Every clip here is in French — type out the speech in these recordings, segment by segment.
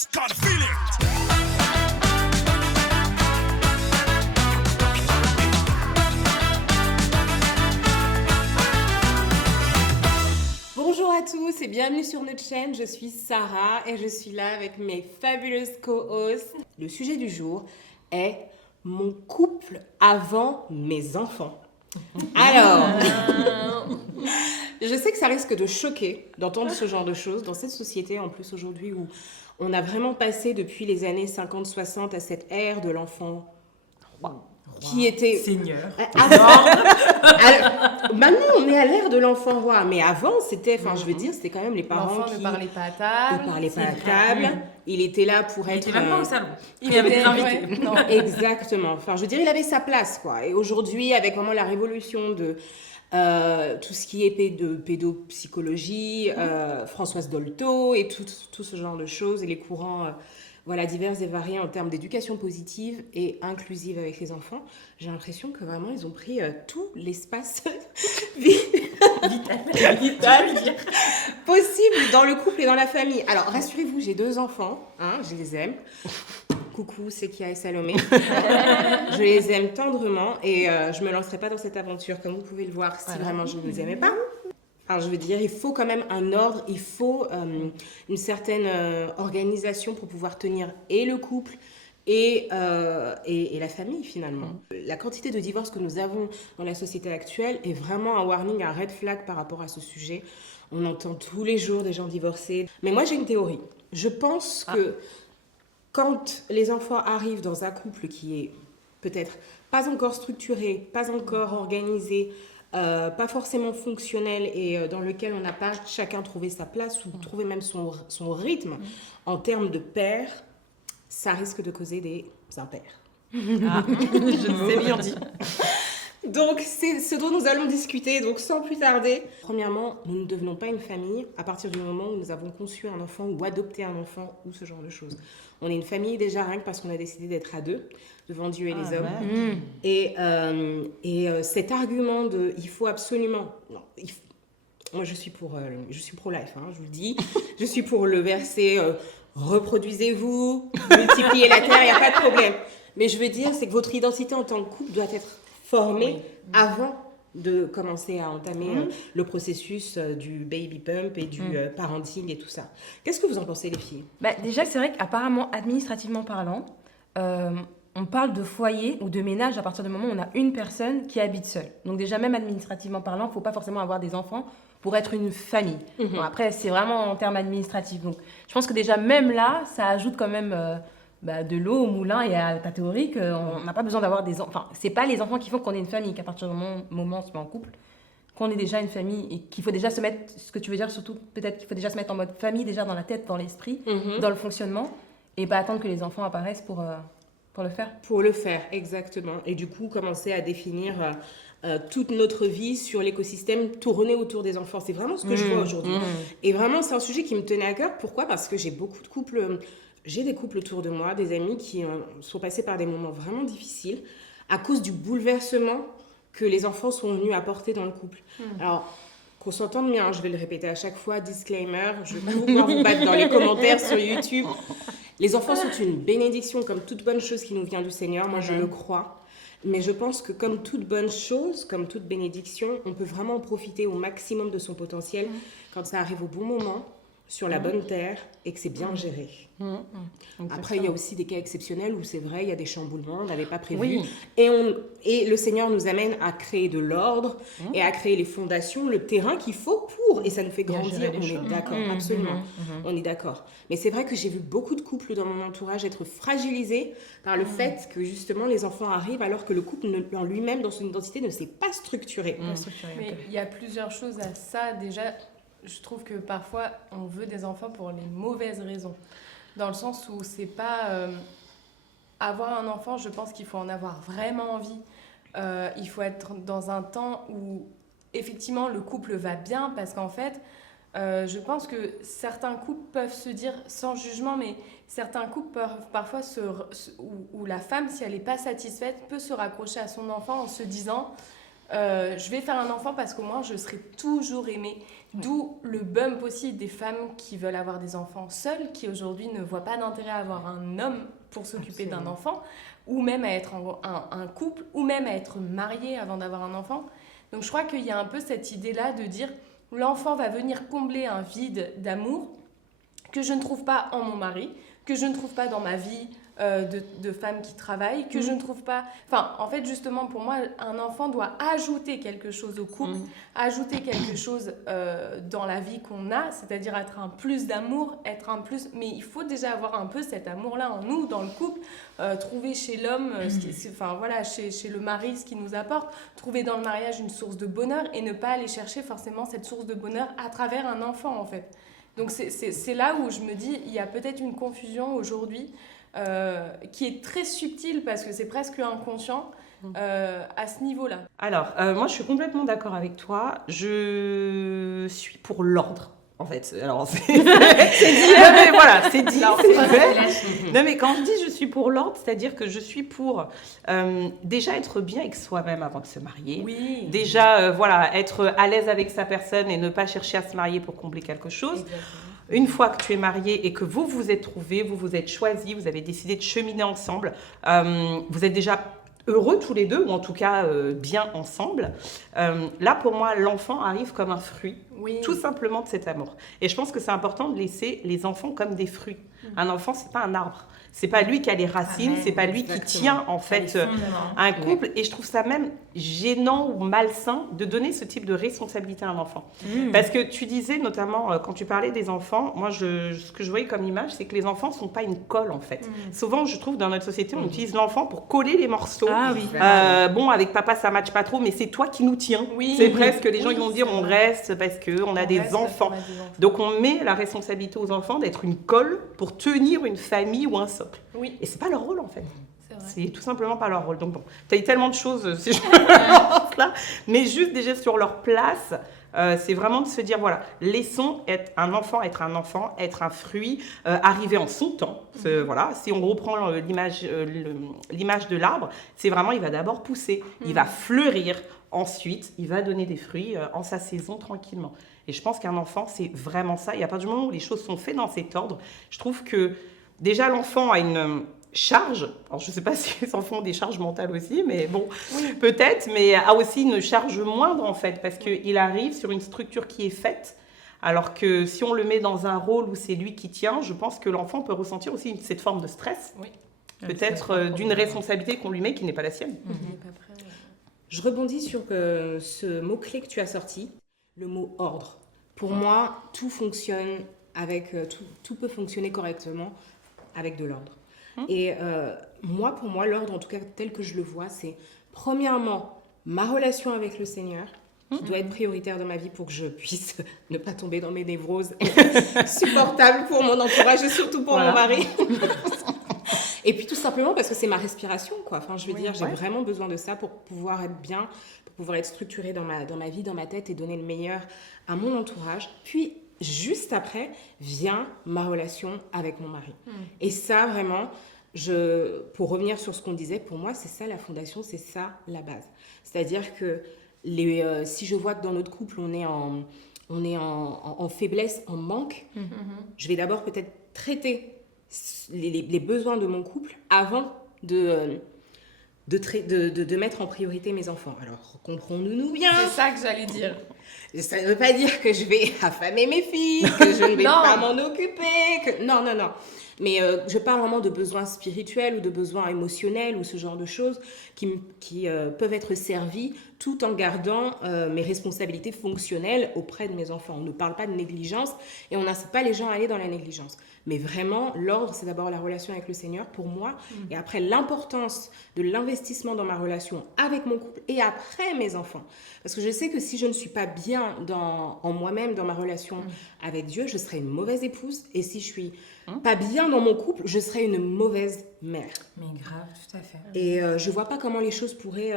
just gotta feel it. Bonjour à tous et bienvenue sur notre chaîne, je suis Sarah et je suis là avec mes fabulous co-hosts. Le sujet du jour est mon couple avant mes enfants. Alors, je sais que ça risque de choquer d'entendre ce genre de choses dans cette société en plus aujourd'hui où on a vraiment passé depuis les années 50-60 à cette ère de l'enfant qui était... Seigneur. Maintenant, on est à l'ère de l'enfant roi, mais avant, c'était, enfin, je veux dire, c'était quand même les parents L'enfant qui... ne parlait pas à table. Il parlait pas à table. Il était là pour Il être... était même pas au salon. Il y avait était- des invités. ouais, non. Exactement. Enfin, je veux dire, il avait sa place, quoi. Et aujourd'hui, avec vraiment la révolution de tout ce qui est pédopsychologie, Françoise Dolto et tout ce genre de choses, et les courants voilà, divers et variés en termes d'éducation positive et inclusive avec les enfants, j'ai l'impression que vraiment, ils ont pris tout l'espace vital possible dans le couple et dans la famille. Alors, rassurez-vous, j'ai 2 enfants, hein, je les aime. Coucou, c'est Kia et Salomé. Je les aime tendrement et je me lancerai pas dans cette aventure comme vous pouvez le voir si vraiment je ne les aimais pas. Alors je veux dire, il faut quand même un ordre, il faut une certaine organisation pour pouvoir tenir et le couple et la famille finalement. La quantité de divorces que nous avons dans la société actuelle est vraiment un warning, un red flag par rapport à ce sujet. On entend tous les jours des gens divorcés. Mais moi j'ai une théorie. Je pense que quand les enfants arrivent dans un couple qui est peut-être pas encore structuré, pas encore organisé, pas forcément fonctionnel et dans lequel on n'a pas chacun trouvé sa place ou trouvé même son rythme en termes de père, ça risque de causer des impairs. Je sais bien dit. Donc, c'est ce dont nous allons discuter. Donc, sans plus tarder, premièrement, nous ne devenons pas une famille à partir du moment où nous avons conçu un enfant ou adopté un enfant ou ce genre de choses. On est une famille déjà rien que parce qu'on a décidé d'être à 2 devant Dieu et les hommes. Ouais. Et cet argument de il faut absolument... Non, moi, je suis pro-life, hein, je vous le dis. Je suis pour le verset reproduisez-vous, multipliez la terre, il n'y a pas de problème. Mais je veux dire, c'est que votre identité en tant que couple doit être formée avant de commencer à entamer le processus du baby pump et du parenting et tout ça. Qu'est-ce que vous en pensez, les filles ? Déjà, c'est vrai qu'apparemment, administrativement parlant, on parle de foyer ou de ménage à partir du moment où on a une personne qui habite seule. Donc déjà, même administrativement parlant, il ne faut pas forcément avoir des enfants pour être une famille. Bon, après, c'est vraiment en termes administratifs. Donc, je pense que déjà, même là, ça ajoute quand même... de l'eau au moulin et à ta théorie qu'on n'a pas besoin d'avoir des enfants. Enfin, c'est pas les enfants qui font qu'on est une famille, qu'à partir du moment où on se met en couple, qu'on est déjà une famille et qu'il faut déjà se mettre, ce que tu veux dire surtout, peut-être qu'il faut déjà se mettre en mode famille, déjà dans la tête, dans l'esprit, dans le fonctionnement, et pas attendre que les enfants apparaissent pour le faire. Pour le faire, exactement. Et du coup, commencer à définir toute notre vie sur l'écosystème tourné autour des enfants. C'est vraiment ce que je vois aujourd'hui. Et vraiment, c'est un sujet qui me tenait à cœur. Pourquoi ? Parce que j'ai beaucoup de couples... J'ai des couples autour de moi, des amis qui sont passés par des moments vraiment difficiles à cause du bouleversement que les enfants sont venus apporter dans le couple. Alors, qu'on s'entende bien, je vais le répéter à chaque fois, disclaimer, je vais pouvoir vous battre dans les commentaires sur YouTube. Les enfants sont une bénédiction comme toute bonne chose qui nous vient du Seigneur, moi je le crois. Mais je pense que comme toute bonne chose, comme toute bénédiction, on peut vraiment en profiter au maximum de son potentiel quand ça arrive au bon moment, sur la bonne terre et que c'est bien géré. Après, il y a aussi des cas exceptionnels où c'est vrai, il y a des chamboulements, on n'avait pas prévu. Oui. Et le Seigneur nous amène à créer de l'ordre et à créer les fondations, le terrain qu'il faut pour. Et ça nous fait grandir, on est d'accord, absolument. On est d'accord. Mais c'est vrai que j'ai vu beaucoup de couples dans mon entourage être fragilisés par le fait que justement les enfants arrivent alors que le couple en lui-même, dans son identité, ne s'est pas structuré. Mais il y a plusieurs choses à ça. Déjà, je trouve que parfois, on veut des enfants pour les mauvaises raisons. Dans le sens où c'est pas... avoir un enfant, je pense qu'il faut en avoir vraiment envie. Il faut être dans un temps où, effectivement, le couple va bien. Parce qu'en fait, je pense que certains couples peuvent se dire, sans jugement, mais certains couples peuvent parfois où la femme, si elle n'est pas satisfaite, peut se raccrocher à son enfant en se disant... je vais faire un enfant parce qu'au moins je serai toujours aimée. D'où le bump aussi des femmes qui veulent avoir des enfants seules, qui aujourd'hui ne voient pas d'intérêt à avoir un homme pour s'occuper d'un enfant, ou même à être un couple, ou même à être marié avant d'avoir un enfant. Donc je crois qu'il y a un peu cette idée-là de dire l'enfant va venir combler un vide d'amour que je ne trouve pas en mon mari, que je ne trouve pas dans ma vie de femme qui travaille, que je ne trouve pas... Enfin, en fait, justement, pour moi, un enfant doit ajouter quelque chose au couple, ajouter quelque chose dans la vie qu'on a, c'est-à-dire être un plus d'amour, être un plus... Mais il faut déjà avoir un peu cet amour-là en nous, dans le couple, trouver chez l'homme, enfin voilà, chez le mari ce qui nous apporte, trouver dans le mariage une source de bonheur et ne pas aller chercher forcément cette source de bonheur à travers un enfant, en fait. Donc c'est là où je me dis, il y a peut-être une confusion aujourd'hui qui est très subtile parce que c'est presque inconscient à ce niveau-là. Alors, moi, je suis complètement d'accord avec toi. Je suis pour l'ordre, en fait. Alors, c'est dit. Non, mais voilà, c'est dit. Non, mais quand je dis je suis pour l'ordre, c'est-à-dire que je suis pour déjà être bien avec soi-même avant de se marier. Oui. Déjà, voilà, être à l'aise avec sa personne et ne pas chercher à se marier pour combler quelque chose. Exactement. Une fois que tu es marié et que vous vous êtes trouvés, vous vous êtes choisis, vous avez décidé de cheminer ensemble, vous êtes déjà heureux tous les deux, ou en tout cas bien ensemble. Là, pour moi, l'enfant arrive comme un fruit, tout simplement de cet amour. Et je pense que c'est important de laisser les enfants comme des fruits. Un enfant, c'est pas un arbre. C'est pas lui qui a les racines, c'est pas lui qui tient en fait un couple. Et je trouve ça même gênant ou malsain de donner ce type de responsabilité à un enfant. Parce que tu disais notamment, quand tu parlais des enfants, moi ce que je voyais comme image, c'est que les enfants sont pas une colle en fait. Souvent, je trouve dans notre société, on utilise l'enfant pour coller les morceaux. Ah oui. Bon, avec papa, ça matche pas trop, mais c'est toi qui nous tiens. C'est presque les gens qui vont dire on reste parce qu'on a des enfants. Donc on met la responsabilité aux enfants d'être une colle pour tenir une famille ou un socle. Oui. Et c'est pas leur rôle en fait. C'est C'est tout simplement pas leur rôle. Donc bon, tu as eu tellement de choses, si je pense là, mais juste déjà sur leur place, c'est vraiment de se dire voilà, laissons être un enfant, être un fruit, arriver en son temps. Voilà, si on reprend l'image de l'arbre, c'est vraiment il va d'abord pousser, il va fleurir, ensuite il va donner des fruits en sa saison tranquillement. Et je pense qu'un enfant c'est vraiment ça. Et à partir du moment où les choses sont faites dans cet ordre, je trouve que déjà l'enfant a une charge, alors je ne sais pas si les enfants ont des charges mentales aussi, mais bon, peut-être, mais a aussi une charge moindre en fait, parce qu'il arrive sur une structure qui est faite, alors que si on le met dans un rôle où c'est lui qui tient, je pense que l'enfant peut ressentir aussi cette forme de stress, peut-être d'une responsabilité qu'on lui met qui n'est pas la sienne. Je rebondis sur ce mot-clé que tu as sorti, le mot ordre. Pour moi, tout fonctionne avec, tout peut fonctionner correctement avec de l'ordre. Et pour moi, l'ordre, en tout cas tel que je le vois, c'est premièrement ma relation avec le Seigneur, qui doit être prioritaire dans ma vie pour que je puisse ne pas tomber dans mes névroses supportables pour mon entourage et surtout pour mon mari. Et puis tout simplement parce que c'est ma respiration, quoi. Enfin, je veux dire, j'ai vraiment besoin de ça pour pouvoir être bien, pour pouvoir être structurée dans ma vie, dans ma tête et donner le meilleur à mon entourage. Puis juste après vient ma relation avec mon mari. Et ça, vraiment, pour revenir sur ce qu'on disait, pour moi, c'est ça la fondation, c'est ça la base. C'est-à-dire que si je vois que dans notre couple, on est en faiblesse, en manque, je vais d'abord peut-être traiter les besoins de mon couple avant de mettre en priorité mes enfants. Alors, comprenons-nous bien. C'est ça que j'allais dire. Ça ne veut pas dire que je vais affamer mes filles, que je ne vais pas m'en occuper. Non. Mais je parle vraiment de besoins spirituels ou de besoins émotionnels ou ce genre de choses qui peuvent être servis tout en gardant mes responsabilités fonctionnelles auprès de mes enfants. On ne parle pas de négligence et on n'incite pas les gens à aller dans la négligence. Mais vraiment, l'ordre, c'est d'abord la relation avec le Seigneur pour moi. Et après, l'importance de l'investissement dans ma relation avec mon couple et après mes enfants. Parce que je sais que si je ne suis pas bien en moi-même, dans ma relation avec Dieu, je serai une mauvaise épouse. Et si je suis pas bien dans mon couple, je serai une mauvaise mère. Mais grave, tout à fait. Et je vois pas comment les choses pourraient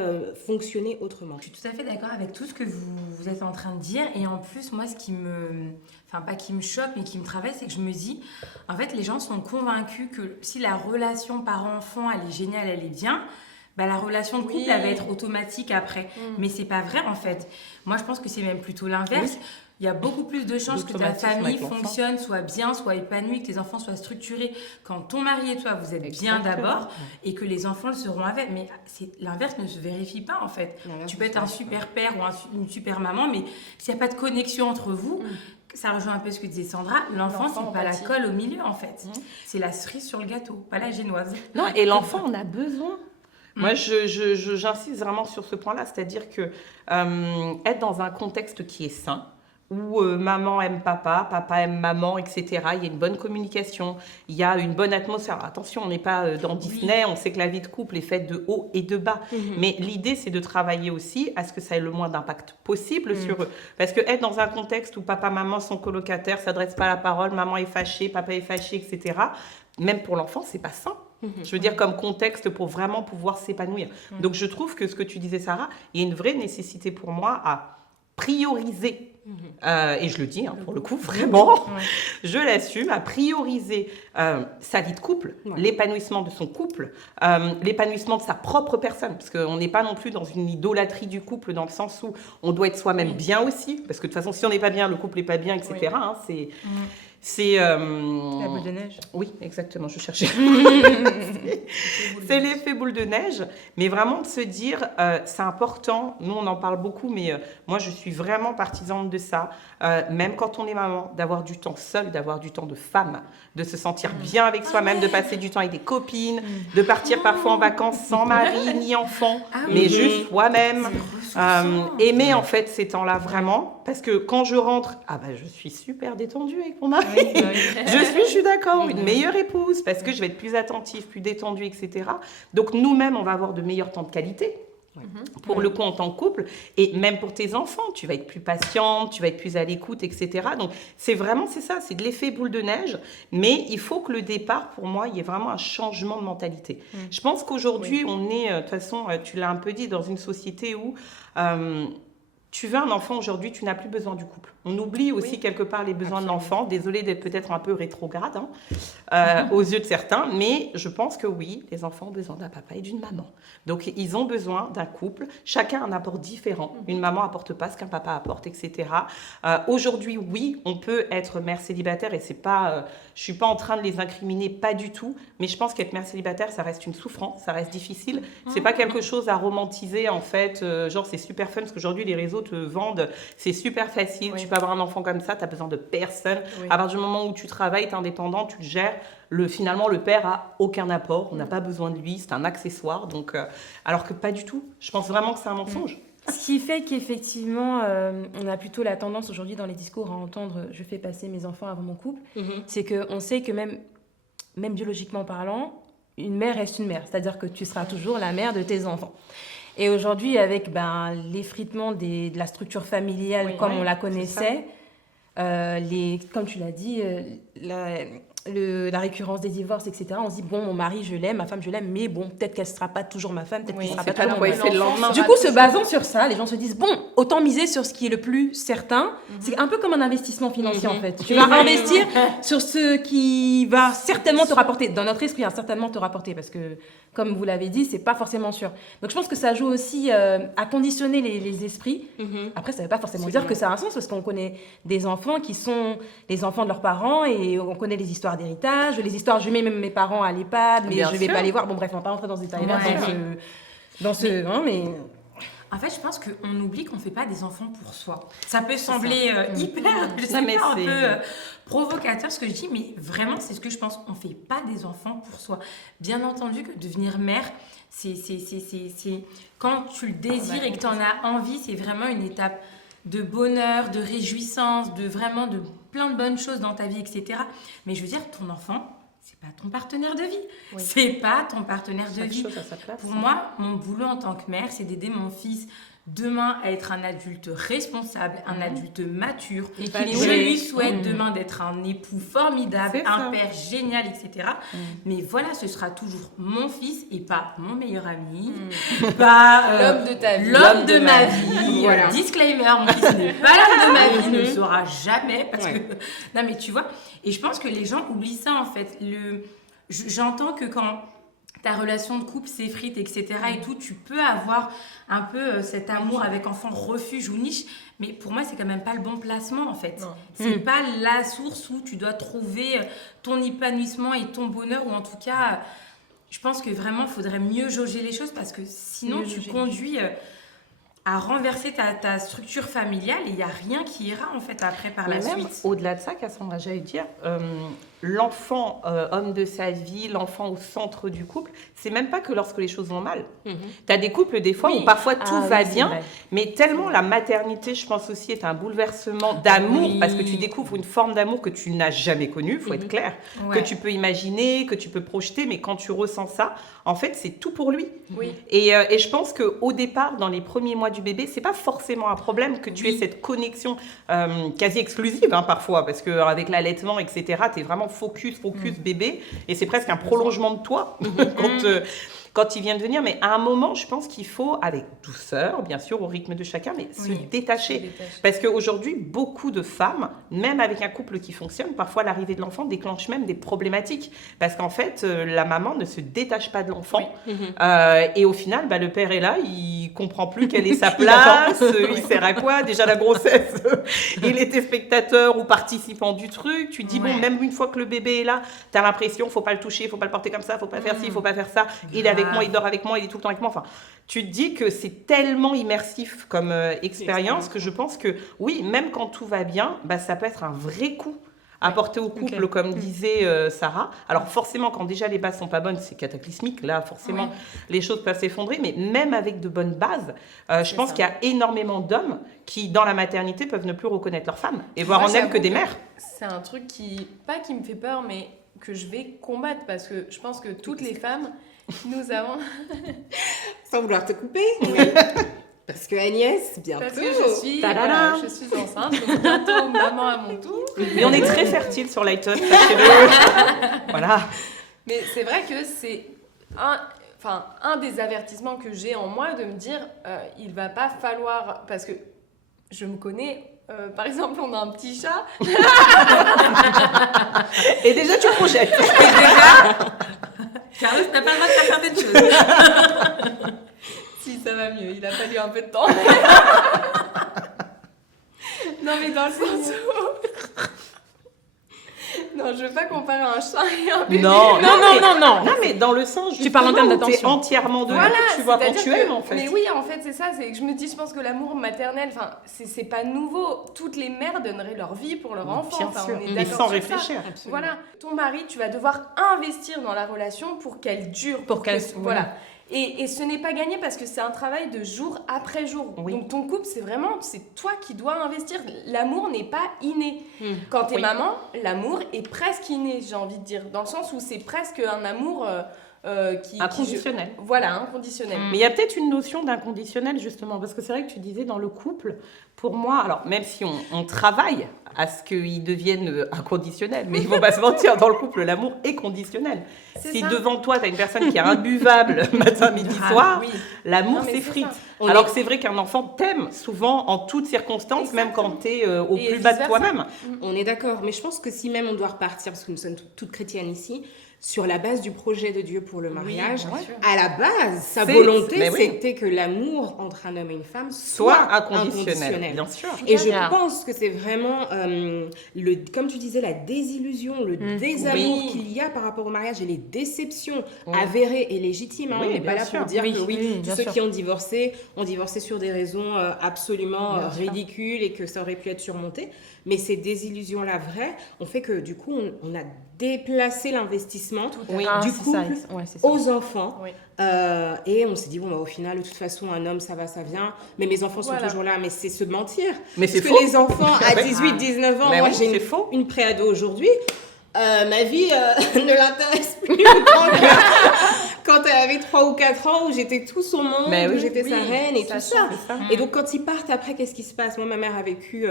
fonctionner autrement. Je suis tout à fait d'accord avec tout ce que vous êtes en train de dire. Et en plus, moi, ce qui pas qui me choque, mais qui me travaille, c'est que je me dis, en fait, les gens sont convaincus que si la relation parent-enfant, elle est géniale, elle est bien, bah, la relation de couple, elle va être automatique après. Mais c'est pas vrai, en fait. Moi, je pense que c'est même plutôt l'inverse. il y a beaucoup plus de chances que ta D'automatisme famille avec l'enfant. fonctionne, soit bien, soit épanouie, que tes enfants soient structurés quand ton mari et toi, vous êtes bien Exactement. d'abord et que les enfants le seront avec. Mais l'inverse ne se vérifie pas en fait. L'inverse Tu peux ne être se un vérifie super père ou une super maman, mais s'il n'y a pas de connexion entre vous, ça rejoint un peu ce que disait Sandra, l'enfant, L'enfant c'est pas la empathie. colle au milieu en fait. C'est la cerise sur le gâteau, pas la génoise. Non, et l'enfant en a besoin. Moi, j'insiste vraiment sur ce point-là, c'est-à-dire que être dans un contexte qui est sain, où maman aime papa, papa aime maman, etc. Il y a une bonne communication, il y a une bonne atmosphère. Alors, attention, on n'est pas dans Disney, on sait que la vie de couple est faite de haut et de bas. Mais l'idée, c'est de travailler aussi à ce que ça ait le moins d'impact possible sur eux. Parce que être dans un contexte où papa, maman sont colocataires, s'adressent pas la parole, maman est fâchée, papa est fâché, etc., même pour l'enfant, c'est pas sain. Je veux dire, comme contexte pour vraiment pouvoir s'épanouir. Donc, je trouve que ce que tu disais, Sarah, il y a une vraie nécessité pour moi à prioriser, et je le dis pour le coup, vraiment, je l'assume, à prioriser sa vie de couple, l'épanouissement de son couple, l'épanouissement de sa propre personne, parce qu'on n'est pas non plus dans une idolâtrie du couple, dans le sens où on doit être soi-même bien aussi, parce que de toute façon, si on n'est pas bien, le couple n'est pas bien, etc. Oui. Hein, c'est La boule de neige. oui, exactement, je cherchais. C'est l'effet boule de neige, mais vraiment de se dire, c'est important, nous on en parle beaucoup, mais moi je suis vraiment partisane de ça, même quand on est maman, d'avoir du temps seul, d'avoir du temps de femme, de se sentir bien avec soi-même, de passer du temps avec des copines, de partir parfois en vacances sans mari ni enfant, mais juste soi-même. Aimer en fait ces temps-là vraiment, parce que quand je rentre, je suis super détendue avec mon mari. Je suis d'accord, une meilleure épouse, parce que je vais être plus attentive, plus détendue, etc. Donc nous-mêmes, on va avoir de meilleurs temps de qualité. Pour le coup, en tant que couple, et même pour tes enfants, tu vas être plus patiente, tu vas être plus à l'écoute, etc. Donc, c'est ça, c'est de l'effet boule de neige, mais il faut que le départ, pour moi, il y ait vraiment un changement de mentalité. Je pense qu'aujourd'hui, on est, de toute façon, tu l'as un peu dit, dans une société où tu veux un enfant aujourd'hui, tu n'as plus besoin du couple. On oublie aussi quelque part les besoins de l'enfant. Désolée d'être peut-être un peu rétrograde aux yeux de certains, mais je pense que oui, les enfants ont besoin d'un papa et d'une maman. Donc, ils ont besoin d'un couple. Chacun a un apport différent. Une maman apporte pas ce qu'un papa apporte, etc. Aujourd'hui, oui, on peut être mère célibataire et c'est pas, je suis pas en train de les incriminer, pas du tout. Mais je pense qu'être mère célibataire, ça reste une souffrance, ça reste difficile. C'est pas quelque chose à romantiser en fait. Genre, c'est super fun parce qu'aujourd'hui, les réseaux te vendent, c'est super facile. Oui. Tu peux avoir un enfant comme ça, tu as besoin de personne. Oui. À partir du moment où tu travailles, tu es indépendant, tu le gères. Finalement, le père a aucun apport, on n'a pas besoin de lui, c'est un accessoire. Donc, alors que pas du tout. Je pense vraiment que c'est un mensonge. Ce qui fait qu'effectivement, on a plutôt la tendance aujourd'hui dans les discours à entendre « je fais passer mes enfants avant mon couple », c'est qu'on sait que même biologiquement parlant, une mère reste une mère. C'est-à-dire que tu seras toujours la mère de tes enfants. Et aujourd'hui, avec l'effritement de la structure familiale comme on la connaissait, comme tu l'as dit, la récurrence des divorces, etc. On se dit, bon, mon mari, je l'aime, ma femme, je l'aime, mais bon, peut-être qu'elle ne sera pas toujours ma femme, peut-être qu'elle ne sera pas toujours mon mari. le lendemain. Du coup, se basant sur ça, les gens se disent, bon, autant miser sur ce qui est le plus certain. C'est un peu comme un investissement financier, en fait. Tu vas investir sur ce qui va certainement te rapporter. Dans notre esprit, certainement te rapporter, parce que, comme vous l'avez dit, c'est pas forcément sûr. Donc, je pense que ça joue aussi à conditionner les esprits. Après, ça ne veut pas forcément dire que ça a un sens, parce qu'on connaît des enfants qui sont les enfants de leurs parents, et on connaît les histoires d'héritage, les histoires, je mets même mes parents à l'EHPAD, mais Bien je vais sûr. pas les voir. Bon, bref, on va pas rentrer dans ce détail-là. Mais En fait, je pense qu'on oublie qu'on ne fait pas des enfants pour soi. Ça peut sembler hyper, je sais mais pas, un c'est- peu provocateur ce que je dis, mais vraiment, c'est ce que je pense. On ne fait pas des enfants pour soi. Bien entendu que devenir mère, c'est quand tu le désires et que tu en as envie, c'est vraiment une étape de bonheur, de réjouissance, de vraiment de plein de bonnes choses dans ta vie, etc. Mais je veux dire, ton enfant, c'est pas ton partenaire de vie. C'est pas ton partenaire de Chaque vie. chose à sa place. Pour moi, mon boulot en tant que mère, c'est d'aider mon fils demain à être un adulte responsable, un adulte mature. Je lui souhaite demain d'être un époux formidable, C'est un ça. père génial, etc. Mais voilà, ce sera toujours mon fils et pas mon meilleur ami, pas L'homme de ta vie. l'homme de ma vie. Voilà. Disclaimer, mon fils n'est pas l'homme de ma vie, ne le saura jamais. Parce que... Non, mais tu vois, et je pense que les gens oublient ça en fait. J'entends que quand ta relation de couple s'effrite, etc. et tout, tu peux avoir un peu cet amour avec enfant refuge ou niche, mais pour moi, c'est quand même pas le bon placement, en fait. Non. C'est pas la source où tu dois trouver ton épanouissement et ton bonheur, ou en tout cas, je pense que vraiment, il faudrait mieux jauger les choses, parce que sinon, Mieux tu jauger. conduis à renverser ta structure familiale, et il n'y a rien qui ira, en fait, après, par la Mais même suite. au-delà de ça, Cassandra, j'allais dire, l'enfant homme de sa vie, l'enfant au centre du couple, c'est même pas que lorsque les choses vont mal. Tu as des couples des fois Oui. où parfois tout Ah va oui, c'est bien, vrai. mais tellement la maternité, je pense aussi, est un bouleversement d'amour, Oui. parce que tu découvres une forme d'amour que tu n'as jamais connue, faut être clair, Ouais. que tu peux imaginer, que tu peux projeter, mais quand tu ressens ça, en fait, c'est tout pour lui. Oui. Et je pense qu'au départ, dans les premiers mois du bébé, c'est pas forcément un problème que tu aies cette connexion quasi exclusive parfois, parce qu'avec l'allaitement, etc., tu es vraiment focus bébé, et c'est presque un prolongement de toi quand il vient de venir. Mais à un moment, je pense qu'il faut, avec douceur, bien sûr, au rythme de chacun, mais se détacher. Parce qu'aujourd'hui, beaucoup de femmes, même avec un couple qui fonctionne, parfois l'arrivée de l'enfant déclenche même des problématiques. Parce qu'en fait, la maman ne se détache pas de l'enfant. Et au final, le père est là, il comprend plus quelle est sa place, il sert à quoi. Déjà la grossesse, il était spectateur ou participant du truc. Tu te dis, bon, même une fois que le bébé est là, tu as l'impression, faut pas le toucher, faut pas le porter comme ça, faut pas faire ci, faut pas faire ça. Il est avec moi, il dort avec moi, il est tout le temps avec moi. Enfin, tu te dis que c'est tellement immersif comme expérience que je pense que oui, même quand tout va bien, ça peut être un vrai coup apporté au couple, comme disait Sarah. Alors forcément, quand déjà les bases sont pas bonnes, c'est cataclysmique. Là, forcément, les choses peuvent s'effondrer. Mais même avec de bonnes bases, je pense qu'il y a énormément d'hommes qui, dans la maternité, peuvent ne plus reconnaître leur femme et voir Moi, en elles que j'avoue des mères. C'est un truc pas qui me fait peur, mais que je vais combattre, parce que je pense que toutes les femmes, nous avons... Sans vouloir te couper. Parce que Agnès, bientôt. Parce que je suis enceinte, donc bientôt maman à mon tour. Mais on est très fertile sur Lighton, sachez-le. Voilà. Mais c'est vrai que c'est un des avertissements que j'ai en moi, de me dire, il va pas falloir... Parce que je me connais... par exemple, on a un petit chat. Et déjà, tu projettes. Carlos n'a pas le droit de faire des choses. Si, ça va mieux, il a fallu un peu de temps. Non, mais dans le sens où... Non, je veux pas comparer un chat et un bébé. Non, Non. Non, mais dans le sens, Tu parles en termes justement, où t'es d'attention. entièrement de Voilà, tu vois quand c'est-à-dire tu que- aimes, en fait. Mais oui, en fait, c'est ça. C'est que je me dis, je pense que l'amour maternel, c'est pas nouveau. Toutes les mères donneraient leur vie pour leur enfant. Bien Enfin, sûr, on est et d'accord sans sur ça. réfléchir. Voilà. Ton mari, tu vas devoir investir dans la relation pour qu'elle dure. Voilà. Et ce n'est pas gagné, parce que c'est un travail de jour après jour. Oui. Donc ton couple, c'est toi qui dois investir. L'amour n'est pas inné. Quand t'es Oui. maman, l'amour est presque inné, j'ai envie de dire. Dans le sens où c'est presque un amour Inconditionnel. Voilà, inconditionnel. Mais il y a peut-être une notion d'inconditionnel, justement, parce que c'est vrai que tu disais dans le couple, pour moi, alors même si on travaille à ce qu'ils deviennent inconditionnels, mais il ne faut pas se mentir, dans le couple, l'amour est conditionnel. C'est Si ça. devant toi, tu as une personne qui est imbuvable matin, midi, soir, Oui. l'amour Non, mais c'est s'effrite. ça. Alors que c'est vrai qu'un enfant t'aime souvent en toutes circonstances, même quand tu es au Et plus bas de vice-versa. toi-même. On est d'accord, mais je pense que si même on doit repartir, parce que nous sommes toutes chrétiennes ici, sur la base du projet de Dieu pour le mariage, bien sûr. à la base, sa C'est- volonté, mais oui. c'était que l'amour entre un homme et une femme Soit inconditionnel, bien sûr. Et je Bien. pense que c'est vraiment, comme tu disais, la désillusion, le désamour Oui. qu'il y a par rapport au mariage et les déceptions avérées et légitimes. Hein. Oui, On n'est pas bien là sûr. pour dire Oui, que oui, oui, tous bien ceux sûr. qui ont divorcé sur des raisons absolument Bien sûr. ridicules et que ça aurait pu être surmonté. Mais ces désillusions-là vraies ont fait que du coup, on a déplacé l'investissement Oui. du c'est couple ça, ouais, c'est ça. aux enfants. Oui. Et on s'est dit, bon, au final, de toute façon, un homme, ça va, ça vient. Mais mes enfants sont Voilà. toujours là. Mais c'est se mentir. Mais c'est Parce faux. que les enfants à Ouais. 18, 19 ans, Mais moi oui, j'ai c'est faux. une préado aujourd'hui. Ma vie ne l'intéresse plus autant que quand elle avait 3 ou 4 ans, où j'étais tout son monde, Mais oui, où j'étais sa oui, reine et ça tout ça. change, c'est ça. Et donc quand ils partent après, qu'est-ce qui se passe? Moi, ma mère a vécu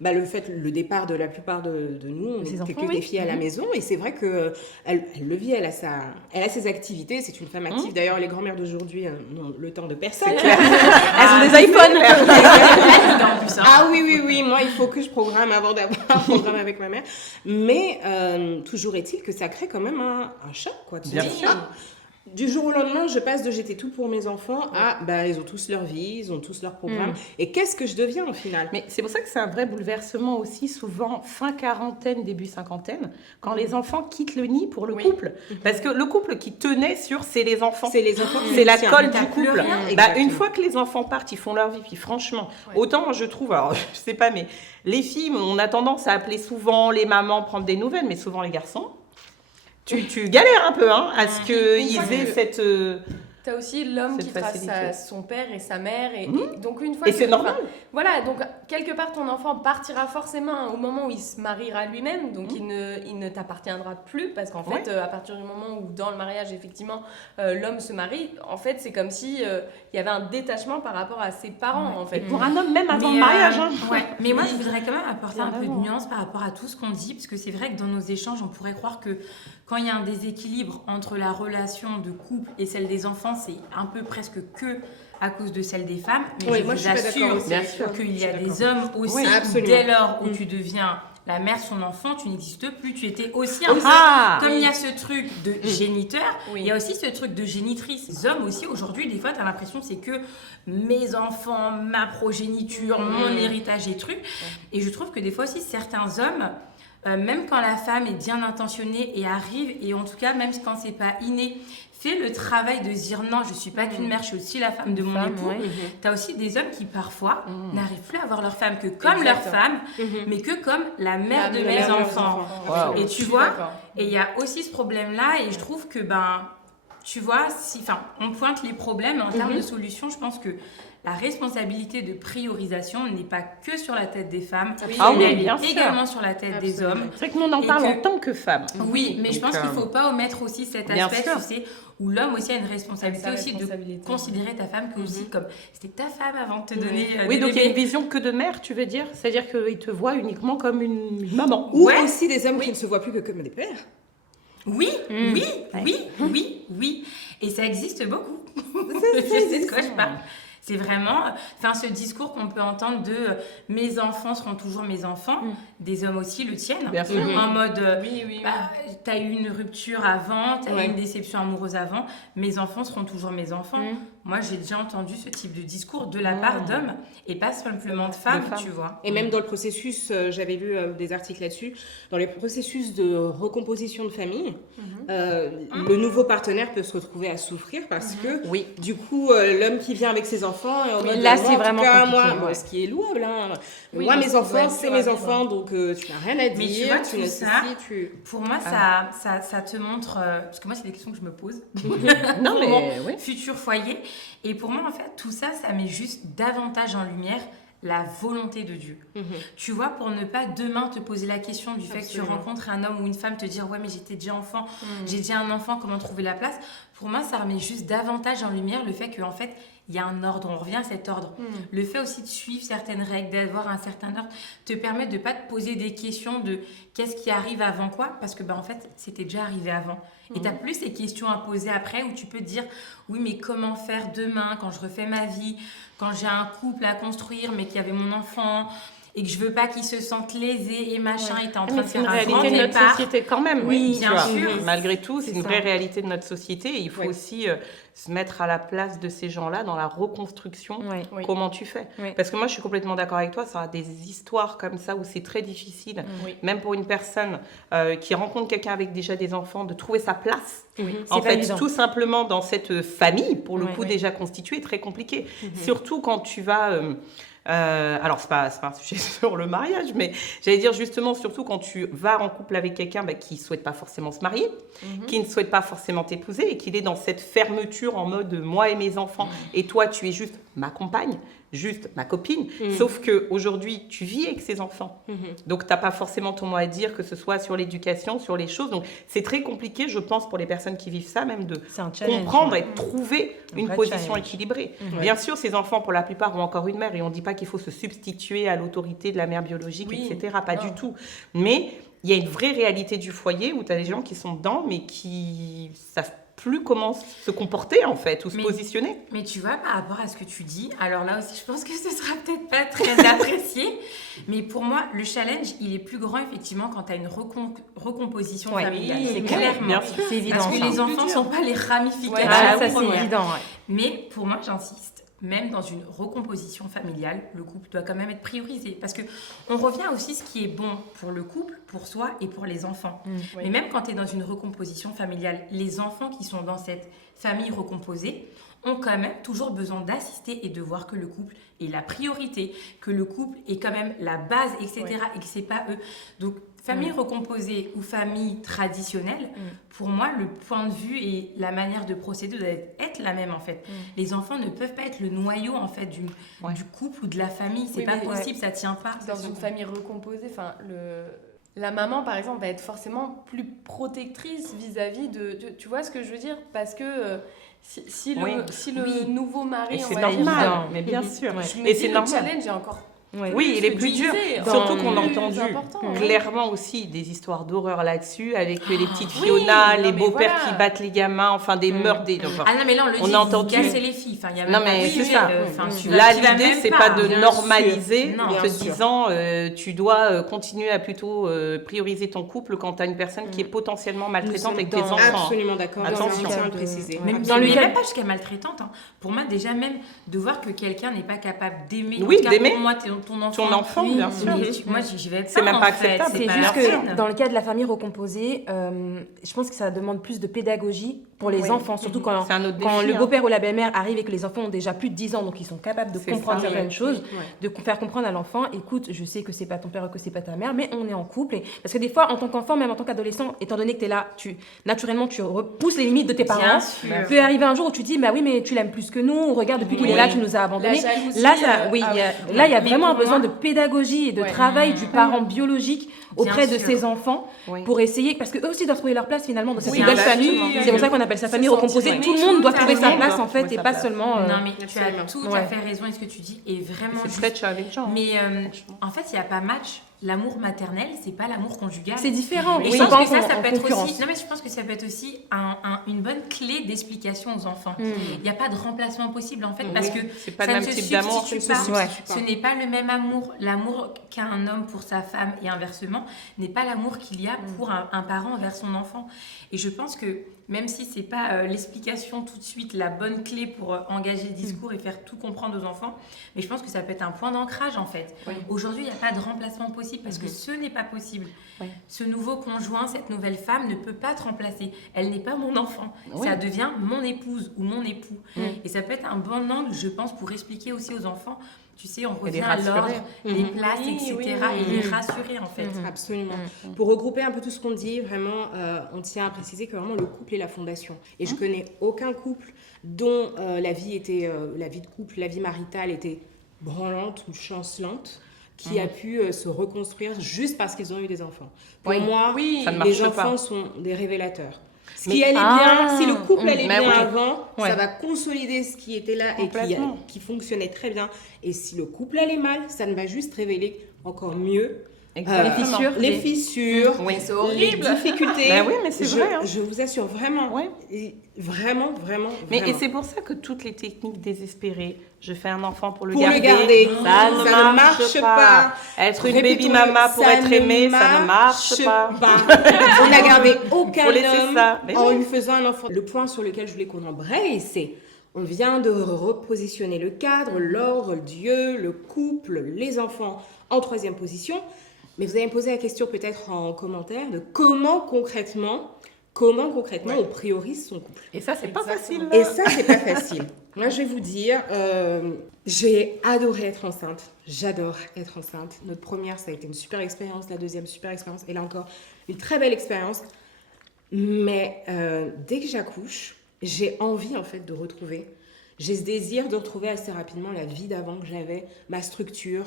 le départ de la plupart de nous. On Ses n'était enfants, que oui. des filles à la maison. Et c'est vrai que elle le vit, elle a ses activités. C'est une femme active. D'ailleurs, les grand-mères d'aujourd'hui n'ont le temps de personne. Elles ont des iPhones. En plus, hein. Ah oui, moi il faut que je programme avant d'avoir un programme avec ma mère. Mais toujours est-il que ça crée quand même un choc, quoi. Tu Bien dis, sûr. Du jour au lendemain, je passe de j'étais tout pour mes enfants à ils ont tous leur vie, ils ont tous leur programme. Et qu'est-ce que je deviens au final? Mais c'est pour ça que c'est un vrai bouleversement aussi, souvent fin quarantaine, début cinquantaine, quand les enfants quittent le nid pour le couple. Parce que le couple qui tenait sur c'est les enfants. C'est les enfants. C'est la colle T'as du plus couple. rien. Une fois que les enfants partent, ils font leur vie. Puis franchement, autant moi je trouve, alors je sais pas, mais les filles, on a tendance à appeler souvent les mamans, prendre des nouvelles, mais souvent les garçons. Tu galères un peu à ce qu'ils aient cette... T'as aussi l'homme Cette qui trace facilité. son père et sa mère. Et donc, une fois Et c'est normal. Voilà, donc quelque part, ton enfant partira forcément au moment où il se mariera lui-même. Donc, il ne t'appartiendra plus. Parce qu'en fait, à partir du moment où, dans le mariage, effectivement, l'homme se marie, en fait, c'est comme si il y avait un détachement par rapport à ses parents, en fait. Pour un homme, même avant le mariage. Mais moi, je voudrais quand même apporter un peu de nuance par rapport à tout ce qu'on dit, parce que c'est vrai que dans nos échanges, on pourrait croire que quand il y a un déséquilibre entre la relation de couple et celle des enfants, c'est un peu presque que à cause de celle des femmes. Mais je moi, vous je suis pas d'accord aussi. Bien sûr. qu'il y a Je suis des hommes aussi, Oui, où absolument. dès lors où tu deviens la mère de son enfant, tu n'existes plus. Tu étais aussi un peu... Ah Comme il y a ce truc de géniteur, Oui. il y a aussi ce truc de génitrice. Les hommes aussi, aujourd'hui, des fois, tu as l'impression que c'est que mes enfants, ma progéniture, mon héritage et trucs. Et je trouve que des fois aussi, certains hommes... même quand la femme est bien intentionnée et arrive, et en tout cas, même quand c'est pas inné, fait le travail de dire non, je suis pas qu'une mère, je suis aussi la femme de mon époux. T'as aussi des hommes qui parfois n'arrivent plus à voir leur femme que comme leur femme, mais que comme la mère de mes enfants. Wow. Et tu vois, et il y a aussi ce problème-là, et je trouve que tu vois, on pointe les problèmes, mais en termes de solutions, je pense que la responsabilité de priorisation n'est pas que sur la tête des femmes, mais elle bien est sûr. également sur la tête des hommes. C'est vrai que nous, on en Et parle que- en tant que femme. Oui, mais je Donc, pense qu'il ne faut pas omettre aussi cet bien aspect, sûr. tu sais, où l'homme aussi a une responsabilité Sa aussi responsabilité. de considérer ta femme que aussi comme c'était ta femme avant de te donner Oui, des donc il y a une bébés. vision que de mère, tu veux dire? C'est-à-dire qu'ils te voient uniquement comme une maman. Ou Ouais. aussi des hommes qui ne se voient plus que comme des pères. Oui, oui. Et ça existe beaucoup. Je sais de quoi je parle. C'est vraiment, ce discours qu'on peut entendre de mes enfants seront toujours mes enfants, des hommes aussi le tiennent. Bien sûr. En mode, Oui. t'as eu une rupture avant, t'as eu une déception amoureuse avant, mes enfants seront toujours mes enfants. Moi, j'ai déjà entendu ce type de discours de la part d'hommes et pas simplement de femmes, tu vois. Et même dans le processus, j'avais lu des articles là-dessus, dans les processus de recomposition de famille, le nouveau partenaire peut se retrouver à souffrir parce que, Oui. du coup, l'homme qui vient avec ses enfants, est en mode, là, moi, c'est en tout vraiment cas, compliqué, moi, ouais. ce qui est louable, Oui, moi, mais mes c'est enfants, dur c'est à mes vivre. enfants, donc tu n'as rien à dire, Mais tu vois, tu tout nécessites, ça, Pour moi, ça te montre... parce que moi, c'est des questions que je me pose. Non, mais Mon oui. futur foyer. Et pour moi, en fait, tout ça, ça met juste davantage en lumière la volonté de Dieu. Tu vois, pour ne pas demain te poser la question du fait que tu rencontres un homme ou une femme, te dire « Ouais, mais j'étais déjà enfant, j'ai déjà un enfant, comment trouver la place ?» Pour moi, ça remet juste davantage en lumière le fait qu'en fait, il y a un ordre, on revient à cet ordre. Le fait aussi de suivre certaines règles, d'avoir un certain ordre, te permet de ne pas te poser des questions de qu'est-ce qui arrive avant quoi, parce que en fait, c'était déjà arrivé avant. Et tu n'as plus ces questions à poser après où tu peux te dire oui, mais comment faire demain quand je refais ma vie, quand j'ai un couple à construire, mais qu'il y avait mon enfant et que je veux pas qu'il se sente lésé et machin, et t'es en train Mais de c'est une faire un grand réalité de notre départ. société quand même. Oui, tu bien vois. sûr. Malgré tout, c'est une ça. vraie réalité de notre société. Et il faut aussi se mettre à la place de ces gens-là dans la reconstruction. Ouais. Oui. Comment tu fais? Oui. Parce que moi, je suis complètement d'accord avec toi. Ça a des histoires comme ça où c'est très difficile, Oui. même pour une personne qui rencontre quelqu'un avec déjà des enfants, de trouver sa place. Oui, En c'est pas fait, évident. tout simplement dans cette famille, pour le Ouais. coup déjà constituée, très compliqué. Surtout quand tu vas... alors, c'est pas un sujet sur le mariage, mais j'allais dire justement, surtout quand tu vas en couple avec quelqu'un qui ne souhaite pas forcément se marier, qui ne souhaite pas forcément t'épouser et qu'il est dans cette fermeture en mode moi et mes enfants, et toi, tu es juste ma compagne, juste ma copine. Sauf qu'aujourd'hui, tu vis avec ses enfants. Donc, tu n'as pas forcément ton mot à dire, que ce soit sur l'éducation, sur les choses. Donc, c'est très compliqué, je pense, pour les personnes qui vivent ça, même de C'est un challenge, comprendre ouais. et de trouver Un une vrai position challenge. équilibrée. Bien sûr, ces enfants, pour la plupart, ont encore une mère et on ne dit pas qu'il faut se substituer à l'autorité de la mère biologique, Oui. etc. Pas Non. du tout. Mais il y a une vraie réalité du foyer où tu as des gens qui sont dedans, mais qui savent plus comment se comporter en fait, ou se Mais- positionner. Mais tu vois, par rapport à ce que tu dis, alors là aussi, je pense que ce sera peut-être pas très apprécié, mais pour moi, le challenge, il est plus grand, effectivement, quand tu as une recomposition Ouais, familiale. oui, C'est oui, clairement. bien sûr. C'est évident. Parce que ça. les enfants ne sont pas les ramifications. Ah, ça, c'est premières. évident. Ouais. Mais pour moi, j'insiste, même dans une recomposition familiale, le couple doit quand même être priorisé. Parce que on revient aussi à ce qui est bon pour le couple, pour soi et pour les enfants. Oui. Mais même quand tu es dans une recomposition familiale, les enfants qui sont dans cette famille recomposée ont quand même toujours besoin d'assister et de voir que le couple est la priorité, que le couple est quand même la base, etc. Ouais. Et que c'est pas eux. Donc, famille recomposée ou famille traditionnelle, pour moi, le point de vue et la manière de procéder doit être la même en fait. Les enfants ne peuvent pas être le noyau en fait du couple ou de la famille. C'est Oui, pas mais- possible, ça tient pas. Dans une famille recomposée, enfin, la maman, par exemple, va être forcément plus protectrice vis-à-vis de... Tu vois ce que je veux dire? Parce que si le Oui. nouveau mari... Et on c'est va dire, normal, évident. mais bien sûr. je me Et dis, c'est le normal. challenge est encore Ouais. Oui, il est plus dur. divisé, Surtout qu'on a plus entendu important, ouais. clairement aussi des histoires d'horreur là-dessus, avec les petites oui, Fiona, non, les mais beaux-pères voilà. qui battent les gamins, enfin des meurtres. Enfin, Ah non, mais là, on le On dit, a vous entendu- cassez les filles. Enfin, il y a Non, même mais pas de c'est sujet, ça. enfin, tu là, vas l'idée, même c'est pas, pas de bien normaliser sûr. en Non, te bien sûr. disant tu dois continuer à plutôt prioriser ton couple quand tu as une personne qui est potentiellement maltraitante avec tes dans- enfants. Absolument d'accord. Attention. Je tiens à le préciser. Même Même, dans le mais cas- même pas jusqu'à maltraitante. Hein. Pour moi, déjà, même de voir que quelqu'un n'est pas capable d'aimer. Oui, en tout cas, d'aimer pour moi, ton enfant. Ton enfant, bien mais sûr. moi, j'y vais pas. C'est même pas en fait. acceptable. C'est pas juste la peine. que dans le cas de la famille recomposée, je pense que ça demande plus de pédagogie pour les Oui. enfants, surtout quand, C'est un autre quand défi, le hein. beau-père ou la belle-mère arrive et que les enfants ont déjà plus de 10 ans, donc ils sont capables de C'est comprendre ça. certaines choses, Ouais. de faire comprendre à l'enfant, écoute, je sais que c'est pas ton père ou que c'est pas ta mère, mais on est en couple. Parce que des fois, en tant qu'enfant, même en tant qu'adolescent, étant donné que tu es là, naturellement, tu repousses les limites de tes Bien parents. sûr. Peut arriver un jour où tu dis, bah oui, mais tu l'aimes plus que nous, regarde, depuis qu'il Oui. est là, tu nous as abandonnés. La jalousie, Là, il y a Mais vraiment un pour besoin moi- de pédagogie et de Ouais. travail du parent biologique auprès de sûr. ses enfants Oui. pour essayer, parce qu'eux aussi doivent trouver leur place finalement dans cette Oui, nouvelle exactement. famille. C'est pour ça qu'on appelle ça famille Se recomposée. sentir Tout le aimé. monde doit Tout trouver à sa fait. place en Doit fait trouver et sa pas place. seulement. Non, mais tu as Absolument. tout à Ouais. fait raison et ce que tu dis est vraiment C'est juste. très challengeant. Mais en fait, il n'y a pas match. L'amour maternel, c'est pas l'amour conjugal. C'est différent. Et Ils je sont pense pas que ça en peut être concurrence. aussi. Non, mais je pense que ça peut être aussi une bonne clé d'explication aux enfants. Mm. Il n'y a pas de remplacement possible en fait, parce que C'est pas ça le ne même se type d'amour. substitue ça ne se pas. substitue pas. Ce n'est pas le même amour. L'amour qu'a un homme pour sa femme et inversement n'est pas l'amour qu'il y a pour un parent envers son enfant. Et je pense que même si c'est pas l'explication tout de suite, la bonne clé pour engager le discours et faire tout comprendre aux enfants, mais je pense que ça peut être un point d'ancrage en fait. Oui. Aujourd'hui, il n'y a pas de remplacement possible parce que ce n'est pas possible. Ouais. Ce nouveau conjoint, cette nouvelle femme ne peut pas te remplacer. Elle n'est pas mon enfant. Oui. Ça devient mon épouse ou mon époux. Mm. Et ça peut être un bon angle, je pense, pour expliquer aussi aux enfants. Tu sais, on Et les revient à rassurer. l'ordre, les places, Oui, etc. oui, Et oui. les rassurer en fait. Absolument. Pour regrouper un peu tout ce qu'on dit, vraiment, on tient à préciser que vraiment le couple est la fondation. Et je connais aucun couple dont la vie de couple, la vie maritale était branlante ou chancelante, qui a pu se reconstruire juste parce qu'ils ont eu des enfants. Pour Oui. moi, Oui. Ça ne les marche pas. enfants sont des révélateurs. Ce Mais- qui allait bien, si le couple allait Mais bien oui. avant, Ouais. ça va consolider ce qui était là et Complètement. qui fonctionnait très bien. Et si le couple allait mal, ça ne va juste révéler encore mieux Exactement. Les fissures. les fissures, Oui. C'est les horrible. difficultés. Ben oui, mais c'est je, vrai, hein. je vous assure vraiment, Ouais. et vraiment, vraiment, Mais et vraiment. c'est pour ça que toutes les techniques désespérées, je fais un enfant pour le Pour garder, le garder, ça ne marche pas. Être une baby Répétons-le, mama pour ça être ne aimée, ça ne marche pas. On n'a gardé aucun Faut laisser homme ça. Mais en oui. lui faisant un enfant. Le point sur lequel je voulais qu'on embraye, c'est on vient de repositionner le cadre, l'ordre, Dieu, le couple, les enfants en troisième position. Mais vous allez me poser la question peut-être en commentaire de comment concrètement on priorise son couple. Et ça, c'est pas facile. Et ça, c'est pas facile. Moi, je vais vous dire, j'ai adoré être enceinte. J'adore être enceinte. Notre première, ça a été une super expérience. La deuxième, super expérience. Et là encore, une très belle expérience. Mais dès que j'accouche, j'ai envie, en fait, de retrouver. J'ai ce désir de retrouver assez rapidement la vie d'avant que j'avais, ma structure,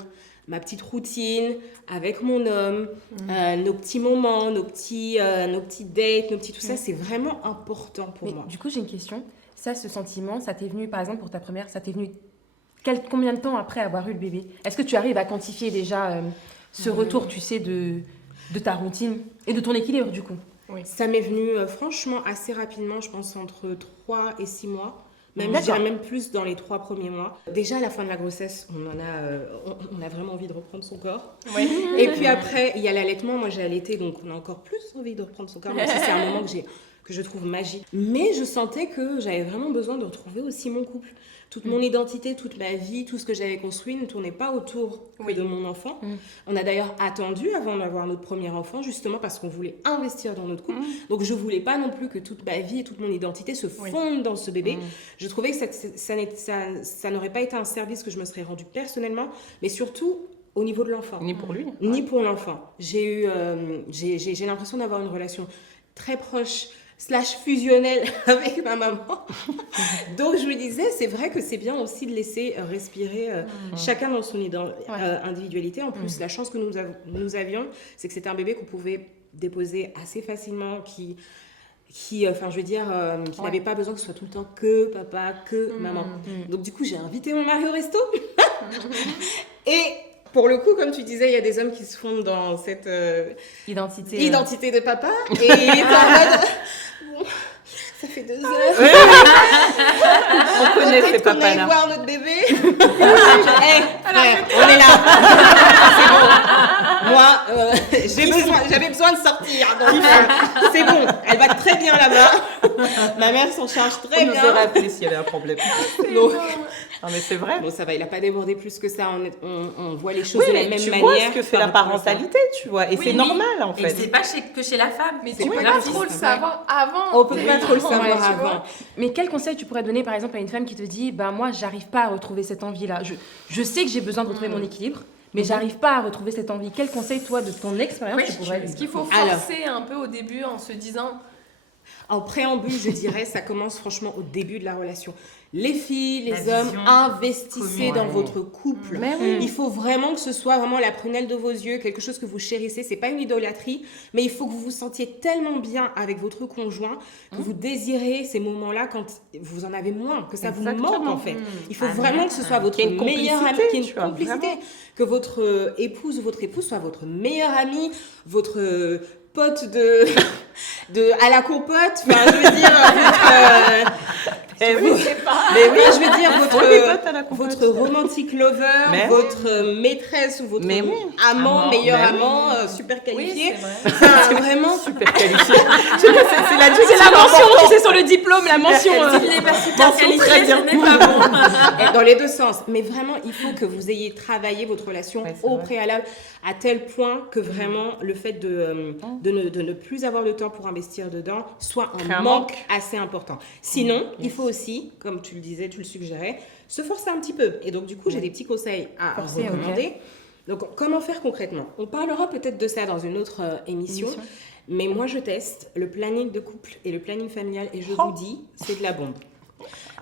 ma petite routine avec mon homme, nos petits moments, nos petits dates, nos petits tout ça. C'est vraiment important pour Mais moi. du coup, j'ai une question. Ça, ce sentiment, ça t'est venu, par exemple, pour ta première, ça t'est venu combien de temps après avoir eu le bébé? Est-ce que tu arrives à quantifier déjà ce retour, tu sais, de ta routine et de ton équilibre, du coup? Oui. Ça m'est venu franchement assez rapidement, je pense entre 3 et 6 mois. Même, je D'accord. dirais même plus dans les 3 premiers mois. Déjà, à la fin de la grossesse, on a vraiment envie de reprendre son corps. Oui. Et puis après, il y a l'allaitement. Moi, j'ai allaité, donc on a encore plus envie de reprendre son corps, même si c'est un moment que je trouve magique. Mais je sentais que j'avais vraiment besoin de retrouver aussi mon couple. Toute mon identité, toute ma vie, tout ce que j'avais construit ne tournait pas autour que de mon enfant. On a d'ailleurs attendu avant d'avoir notre premier enfant, justement parce qu'on voulait investir dans notre couple. Donc je voulais pas non plus que toute ma vie et toute mon identité se fondent dans ce bébé. Je trouvais que ça n'aurait pas été un service que je me serais rendu personnellement, mais surtout au niveau de l'enfant. Ni pour lui. Ni pour l'enfant. J'ai l'impression d'avoir une relation très proche / fusionnelle avec ma maman. Donc je me disais, c'est vrai que c'est bien aussi de laisser respirer chacun dans son individualité. En plus, la chance que nous avions, c'est que c'était un bébé qu'on pouvait déposer assez facilement, qui n'avait pas besoin que ce soit tout le temps que papa, que maman. Donc du coup, j'ai invité mon mari au resto. Et pour le coup, comme tu disais, il y a des hommes qui se fondent dans cette identité de papa. Et il est en mode... Bon, ça fait 2 heures. On connaît ces Peut-être qu'on aille papas-là. voir notre bébé. Hey, frère, on est là. C'est bon. Moi, j'avais besoin de sortir. Donc, c'est bon. Elle va très bien là-bas. Ma mère s'en charge très On nous bien. aurait appelé s'il y avait un problème. Donc, Non, mais c'est vrai. bon, ça va, il n'a pas débordé plus que ça. On voit les choses Oui, de la mais même tu manière. vois ce que fait la par rapport à ça. parentalité, tu vois. Et Oui, c'est normal, en Et fait. c'est pas que chez la femme. Mais C'est tu peux pas pas grave, trop le c'est savoir avant. On peut pas trop le savoir Ouais, tu vois. avant. Mais quel conseil tu pourrais donner par exemple à une femme qui te dit bah moi j'arrive pas à retrouver cette envie là. Je sais que j'ai besoin de retrouver mon équilibre, mais j'arrive pas à retrouver cette envie. Quel conseil toi de ton expérience Oui, tu pourrais lui Est-ce qu'il faut Alors. forcer un peu au début en se disant En préambule, je dirais, ça commence franchement au début de la relation. Les filles, les La hommes, vision investissez commune. dans votre couple. Mais oui. Il faut vraiment que ce soit vraiment la prunelle de vos yeux, quelque chose que vous chérissez. C'est pas une idolâtrie, mais il faut que vous vous sentiez tellement bien avec votre conjoint que vous désirez ces moments-là quand vous en avez moins, que ça Exactement. vous manque en fait. Il faut Ah, vraiment mais- que ce soit votre Qu'il y ait une meilleur ami, complicité, qu'il y ait tu une vois, complicité, vraiment. que votre épouse ou votre époux soit votre meilleur ami, votre pote de à la compote, enfin je veux dire Eh oui. mais oui, je veux dire On est potes à la compote. votre romantic lover, Mais votre maîtresse ou votre Mais oui. amant, Amant, meilleur mais oui. amant, super qualifié. Oui, c'est vrai. Enfin, vraiment Super qualifié. C'est la C'est la mention, tu sais, sur le diplôme, la mention. S'il n'est pas super Mention très qualifié, bien. ce n'est pas bon. Et dans les deux sens. Mais vraiment, il faut que vous ayez travaillé votre relation Ouais, c'est au vrai. préalable à tel point que vraiment le fait de ne plus avoir de temps pour investir dedans soit Crée un un manque assez important. Sinon, il faut aussi, comme tu le disais, tu le suggérais, se forcer un petit peu. Et donc, du coup, j'ai des petits conseils à Forcer, ok. recommander. Donc, comment faire concrètement? On parlera peut-être de ça dans une autre émission. Mais moi, je teste le planning de couple et le planning familial et je vous dis, c'est de la bombe.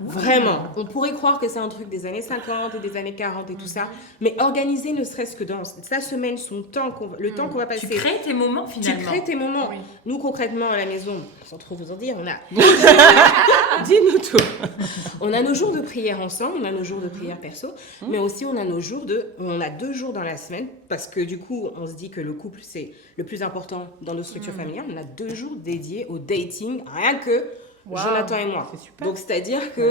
Vraiment, on pourrait croire que c'est un truc des années 50 et des années 40 et tout ça, mais organiser ne serait-ce que dans sa semaine, son temps, le temps qu'on va passer. Tu crées tes moments Tu finalement. crées tes moments. Oui. Nous, concrètement, à la maison, sans trop vous en dire, Dis-nous tout. on a nos jours de prière ensemble, on a nos jours de prière perso, mais aussi on a on a 2 jours dans la semaine, parce que du coup, on se dit que le couple, c'est le plus important dans nos structures familiales. On a 2 jours dédiés au dating, rien que Wow. Jonathan et moi. C'est super. Donc, c'est-à-dire que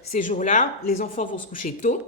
ces jours-là, les enfants vont se coucher tôt,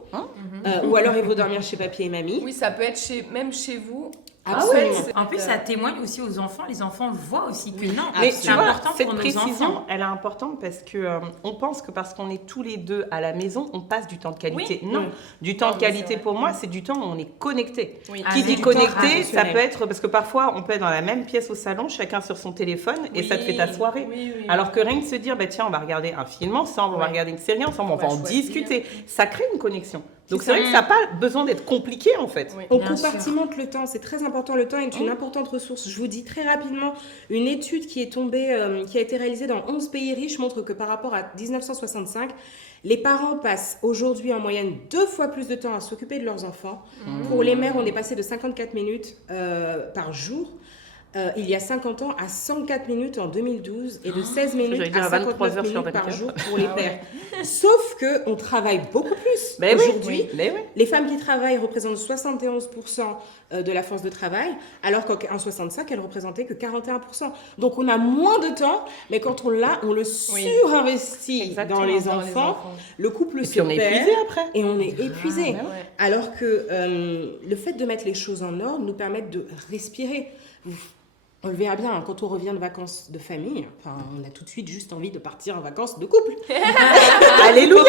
ou alors ils vont dormir chez papy et mamie. Oui, ça peut être même chez vous. Absolument. En plus, ça témoigne aussi aux enfants. Les enfants voient aussi que non, Mais c'est tu vois, important cette pour nos précision, enfants. elle est importante parce que on pense que parce qu'on est tous les deux à la maison, on passe du temps de qualité. Oui. Non, Oui. du temps Non, de mais qualité c'est vrai. pour moi, c'est du temps où on est connecté. Oui. Ah, Qui avec dit du temps connecté, ça traditionnel. peut être parce que parfois on peut être dans la même pièce au salon, chacun sur son téléphone, et ça te fait ta soirée. Oui, oui. Alors que rien que se dire, bah tiens, on va regarder un film ensemble, on va Ouais. regarder une série ensemble, on On va va en choisir. discuter, ça crée une connexion. Donc C'est c'est vrai ça. que ça n'a pas besoin d'être compliqué en fait. Oui. On Bien compartimente le temps, c'est très important. Le temps est une importante ressource. Je vous dis très rapidement, une étude qui est tombée, qui a été réalisée dans 11 pays riches montre que par rapport à 1965, les parents passent aujourd'hui en moyenne 2 fois plus de temps à s'occuper de leurs enfants. Pour les mères, on est passé de 54 minutes par jour il y a 50 ans à 104 minutes en 2012 et de 16 minutes J'allais dire à à 23 59 heures sur minutes par 24. jour pour les pères. Sauf qu'on travaille beaucoup plus Mais oui, aujourd'hui. mais oui. Les femmes qui travaillent représentent 71% de la force de travail, alors qu'en 65, elles représentaient que 41%. Donc on a moins de temps, mais quand on l'a, on le surinvestit Exactement, dans les dans les enfants. enfants. Le couple Et se puis on est perd épuisé après. et on est épuisé. bah ouais. Alors que le fait de mettre les choses en ordre nous permet de respirer. On le verra bien, hein, quand on revient de vacances de famille, enfin, on a tout de suite juste envie de partir en vacances de couple. Alléluia.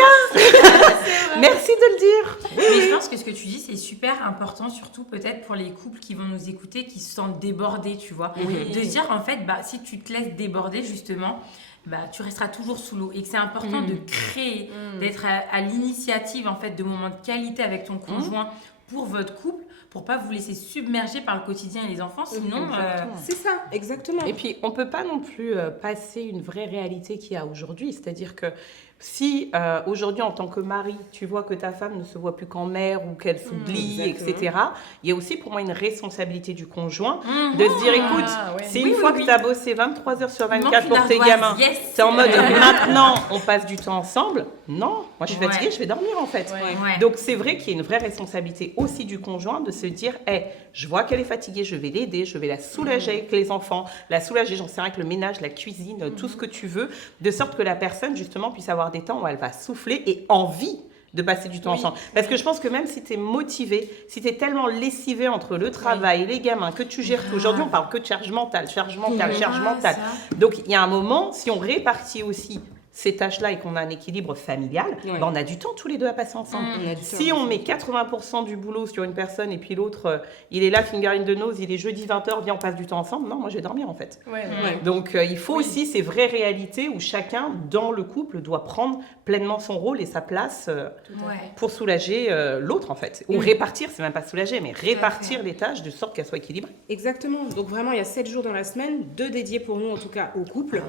Merci de le dire. Mais je pense que ce que tu dis, c'est super important, surtout peut-être pour les couples qui vont nous écouter, qui se sentent débordés, tu vois. De se dire, en fait, si tu te laisses déborder, justement, tu resteras toujours sous l'eau. Et que c'est important de créer, d'être à l'initiative, en fait, de moments de qualité avec ton conjoint pour votre couple, pour pas vous laisser submerger par le quotidien et les enfants. Sinon, C'est ça, exactement. Et puis, on ne peut pas non plus passer une vraie réalité qu'il y a aujourd'hui. C'est-à-dire que si aujourd'hui, en tant que mari, tu vois que ta femme ne se voit plus qu'en mère ou qu'elle s'oublie, exactement. etc., il y a aussi pour moi une responsabilité du conjoint de se dire, écoute, ouais. c'est Oui, une oui, fois oui. que tu as bossé 23 heures sur il manque 24 une pour tes ardoise, gamins, yes. c'est en mode maintenant, on passe du temps ensemble. Non, moi je suis Ouais. fatiguée, je vais dormir en fait. Ouais. Ouais. Donc c'est vrai qu'il y a une vraie responsabilité aussi du conjoint de se dire, je vois qu'elle est fatiguée, je vais l'aider, je vais la soulager avec les enfants, la soulager, j'en sais rien, avec le ménage, la cuisine, tout ce que tu veux, de sorte que la personne justement puisse avoir des temps où elle va souffler et envie de passer du temps ensemble. Parce que je pense que même si tu es motivé, si tu es tellement lessivé entre le travail, les gamins, que tu gères tout, aujourd'hui on parle que de charge mentale, charge mentale, charge mentale. Donc il y a un moment, si on répartit aussi ces tâches-là et qu'on a un équilibre familial, Ouais. on a du temps tous les deux à passer ensemble. On a du Si temps. on met 80% du boulot sur une personne et puis l'autre, il est là, finger in the nose, il est jeudi 20h, viens on passe du temps ensemble, non, moi je vais dormir en fait. Ouais, Ouais. Donc il faut aussi ces vraies réalités où chacun dans le couple doit prendre pleinement son rôle et sa place Ouais. pour soulager l'autre en fait. Ou répartir, c'est même pas soulager, mais répartir les tâches de sorte qu'elles soient équilibrées. Exactement. Donc vraiment, il y a 7 jours dans la semaine, 2 dédiés pour nous, en tout cas, au couple.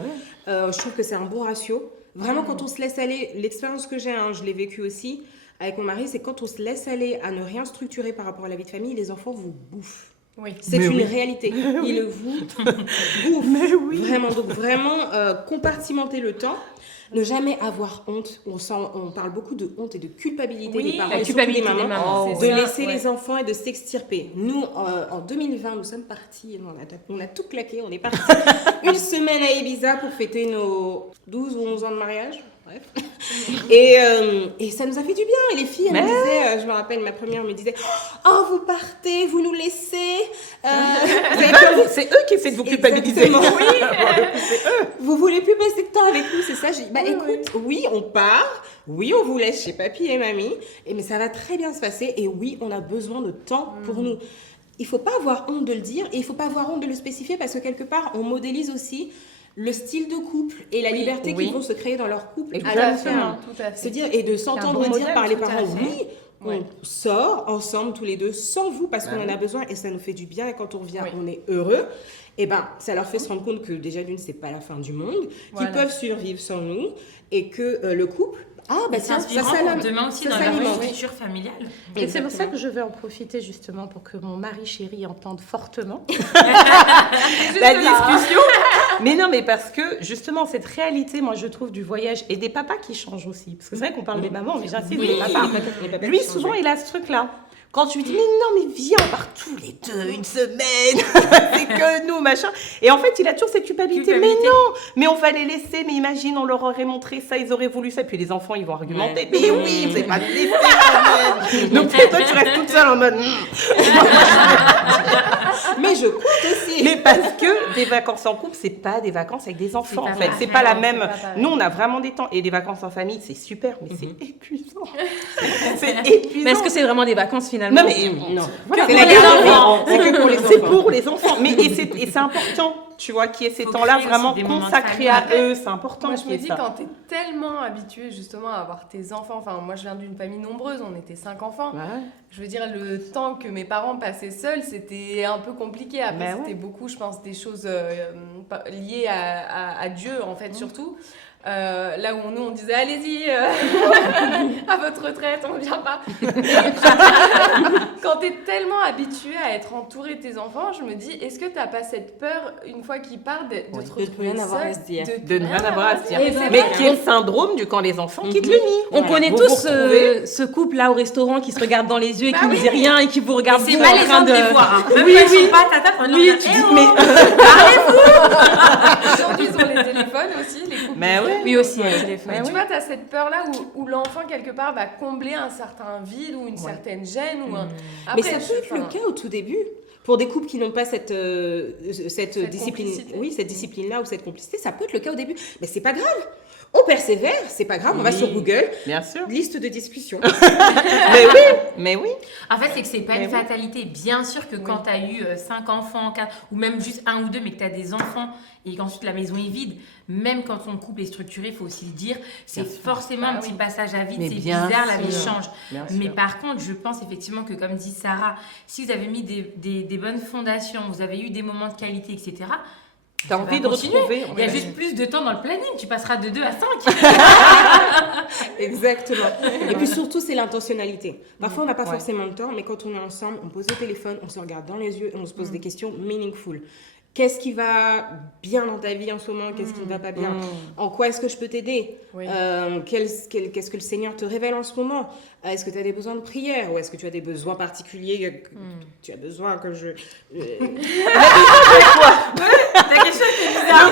Je trouve que c'est un bon ratio. Vraiment, quand on se laisse aller, l'expérience que j'ai, hein, je l'ai vécue aussi avec mon mari, c'est quand on se laisse aller à ne rien structurer par rapport à la vie de famille, les enfants vous bouffent. Oui. C'est Mais une oui. réalité. Ils vous bouffent. Mais oui. Vraiment. Donc vraiment, compartimenter le temps. Ne jamais avoir honte. On parle beaucoup de honte et de culpabilité Oui, des parents, La et surtout culpabilité des des mamans. mamans. C'est De ça, laisser ouais. les enfants et de s'extirper. Nous, en 2020, nous sommes partis, on a tout claqué, on est partis une semaine à Ibiza pour fêter nos 12 ou 11 ans de mariage. Bref. Et ça nous a fait du bien. Et les filles, elles me disaient, je me rappelle, ma première me disait, oh, vous partez, vous nous laissez. Vous avez pas envie- C'est eux qui essaient de vous culpabiliser. Exactement, oui. Vous voulez plus passer de temps avec nous, c'est ça? J'ai dit, écoute, oui, on part, oui, on vous laisse chez papy et mamie, mais ça va très bien se passer, et oui, on a besoin de temps pour nous. Il faut pas avoir honte de le dire, et il faut pas avoir honte de le spécifier, parce que quelque part, on modélise aussi le style de couple et la liberté oui. qu'ils vont se créer dans leur couple. Exactement. Tout à fait. Se dire, et de s'entendre bon dire modèle, par les tout à parents, fait. oui, Ouais. on sort ensemble tous les deux sans vous parce qu'on en a besoin et ça nous fait du bien et quand on revient, on est heureux. Et ben, ça leur fait se rendre compte que déjà d'une, c'est pas la fin du monde, Voilà. qu'ils peuvent survivre sans nous et que le couple, C'est tiens, inspirant s'alimente. pour demain aussi Ça dans s'alimente, leur oui. structure familiale. Et c'est pour ça que je vais en profiter justement pour que mon mari chéri entende fortement la discussion. Mais non, mais parce que justement, cette réalité, moi je trouve du voyage et des papas qui changent aussi. Parce que c'est vrai qu'on parle des mamans, mais j'insiste, Oui, les papas. les papas Lui, qui souvent, changent. il a ce truc-là. Quand je lui dis, mais non, mais viens, on part tous les deux, une semaine, c'est que nous, machin. Et en fait, il a toujours cette culpabilité. Mais non, mais on va les laisser, mais imagine, on leur aurait montré ça, ils auraient voulu ça. Puis les enfants, ils vont argumenter. Mais oui, vous n'avez pas de laisser quand même. Donc toi, tu restes toute seule en mode. Mais je compte aussi. Mais parce que des vacances en couple, c'est pas des vacances avec des enfants, pas en fait. C'est pareil, pas la c'est même. pas pareil. Nous, on a vraiment des temps. Et des vacances en famille, c'est super, mais c'est épuisant. C'est épuisant. Mais est-ce que c'est vraiment des vacances finalement? Non, mais Non. voilà, C'est pour la les garde enfants. C'est que pour les C'est enfants. pour les enfants. Mais et c'est important, tu vois, qu'il y ait ces Faut temps-là créer aussi vraiment des moments de consacrés à famille. eux. C'est important Moi, je qu'il y me ait dis, ça. quand t'es tellement habitué justement à avoir tes enfants, enfin, moi, je viens d'une famille nombreuse, on était 5 enfants. Ouais. Je veux dire, le temps que mes parents passaient seuls, c'était un peu compliqué. Après, Ben c'était beaucoup, je pense, des choses liées à Dieu, en fait, surtout. là où nous on disait allez-y à votre retraite, on ne vient pas. Quand tu es tellement habitué à être entouré de tes enfants, je me dis est-ce que tu n'as pas cette peur une fois qu'ils partent de te retrouver rien avoir seule, à se dire. De ne rien avoir à se dire. Et c'est Mais vrai. qui est le syndrome du quand les enfants quittent le nid. On connaît Vous tous vous retrouvez. ce couple-là au restaurant qui se regarde dans les yeux et qui Bah ne oui. dit rien et qui vous regarde C'est vous pas en les train gens de... de les voir. Hein. Même Oui, quand ils oui. sont pas à ta table, on Oui, leur tu dit, dis, eh, mais... Aujourd'hui, ils ont les téléphones aussi, les couples. Mais oui. Oui, aussi, le téléphone. Mais tu vois, tu as cette peur-là où l'enfant, quelque part, va combler un certain vide ou une certaine gêne. Ou un... Mais ça peut être le cas au tout début. Pour des couples qui n'ont pas cette discipline, complicité. oui, cette discipline-là ou cette complicité, ça peut être le cas au début. Mais c'est pas grave. On persévère, c'est pas grave. On va Oui. sur Google, Bien sûr. liste de discussion. Mais oui. En fait, c'est que c'est pas Mais une oui. fatalité. Bien sûr que quand tu as eu 5 enfants, 4, ou même juste 1 ou 2, mais que tu as des enfants et qu'ensuite la maison est vide, même quand ton couple est structuré, il faut aussi le dire, c'est Bien sûr. forcément un Bah petit oui. passage à vide, Mais c'est bien bizarre, la vie sûr. change. Bien Mais sûr. par contre, je pense effectivement que, comme dit Sarah, si vous avez mis des bonnes fondations, vous avez eu des moments de qualité, etc., T'as ça envie va de continuer. retrouver. Il y a juste plus de temps dans le planning. Tu passeras de 2 à 5. Exactement. Et puis surtout, c'est l'intentionnalité. Parfois, on n'a pas Ouais. forcément le temps, mais quand on est ensemble, on pose le téléphone, on se regarde dans les yeux et on se pose des questions meaningful. Qu'est-ce qui va bien dans ta vie en ce moment? Qu'est-ce qui ne va pas bien? En quoi est-ce que je peux t'aider? Oui. Qu'est-ce que le Seigneur te révèle en ce moment? Est-ce que tu as des besoins de prière? Ou est-ce que tu as des besoins particuliers que tu as besoin que je... T'as quelque chose qui est bizarre.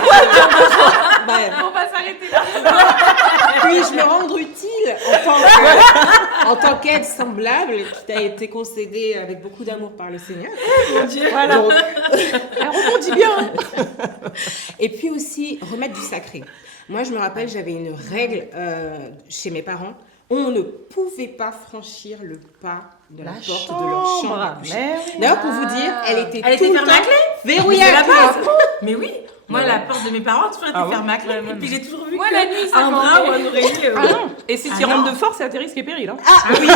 Bref. On va s'arrêter là. Puis-je me rendre utile en tant qu'aide semblable qui t'a été concédée avec beaucoup d'amour par le Seigneur? Voilà. Donc, Elle rebondit bien. et puis aussi, remettre du sacré. Moi, je me rappelle, j'avais une règle chez mes parents. On ne pouvait pas franchir le pas de la porte de leur chambre à coucher. Mais oui. D'ailleurs, pour vous dire, elle était Elle tout était le fermée à temps clé. verrouillée C'est à la clé. base. Mais oui. Moi, la porte de mes parents a toujours été Ah ouais. fermée à clé. Et puis j'ai toujours vu Moi, que la nuit, ça un m'en bras fait. ou un oreiller. Ah non. Et si tu Ah rentres non. de force, c'est à tes risques et périls. Hein. Ah oui,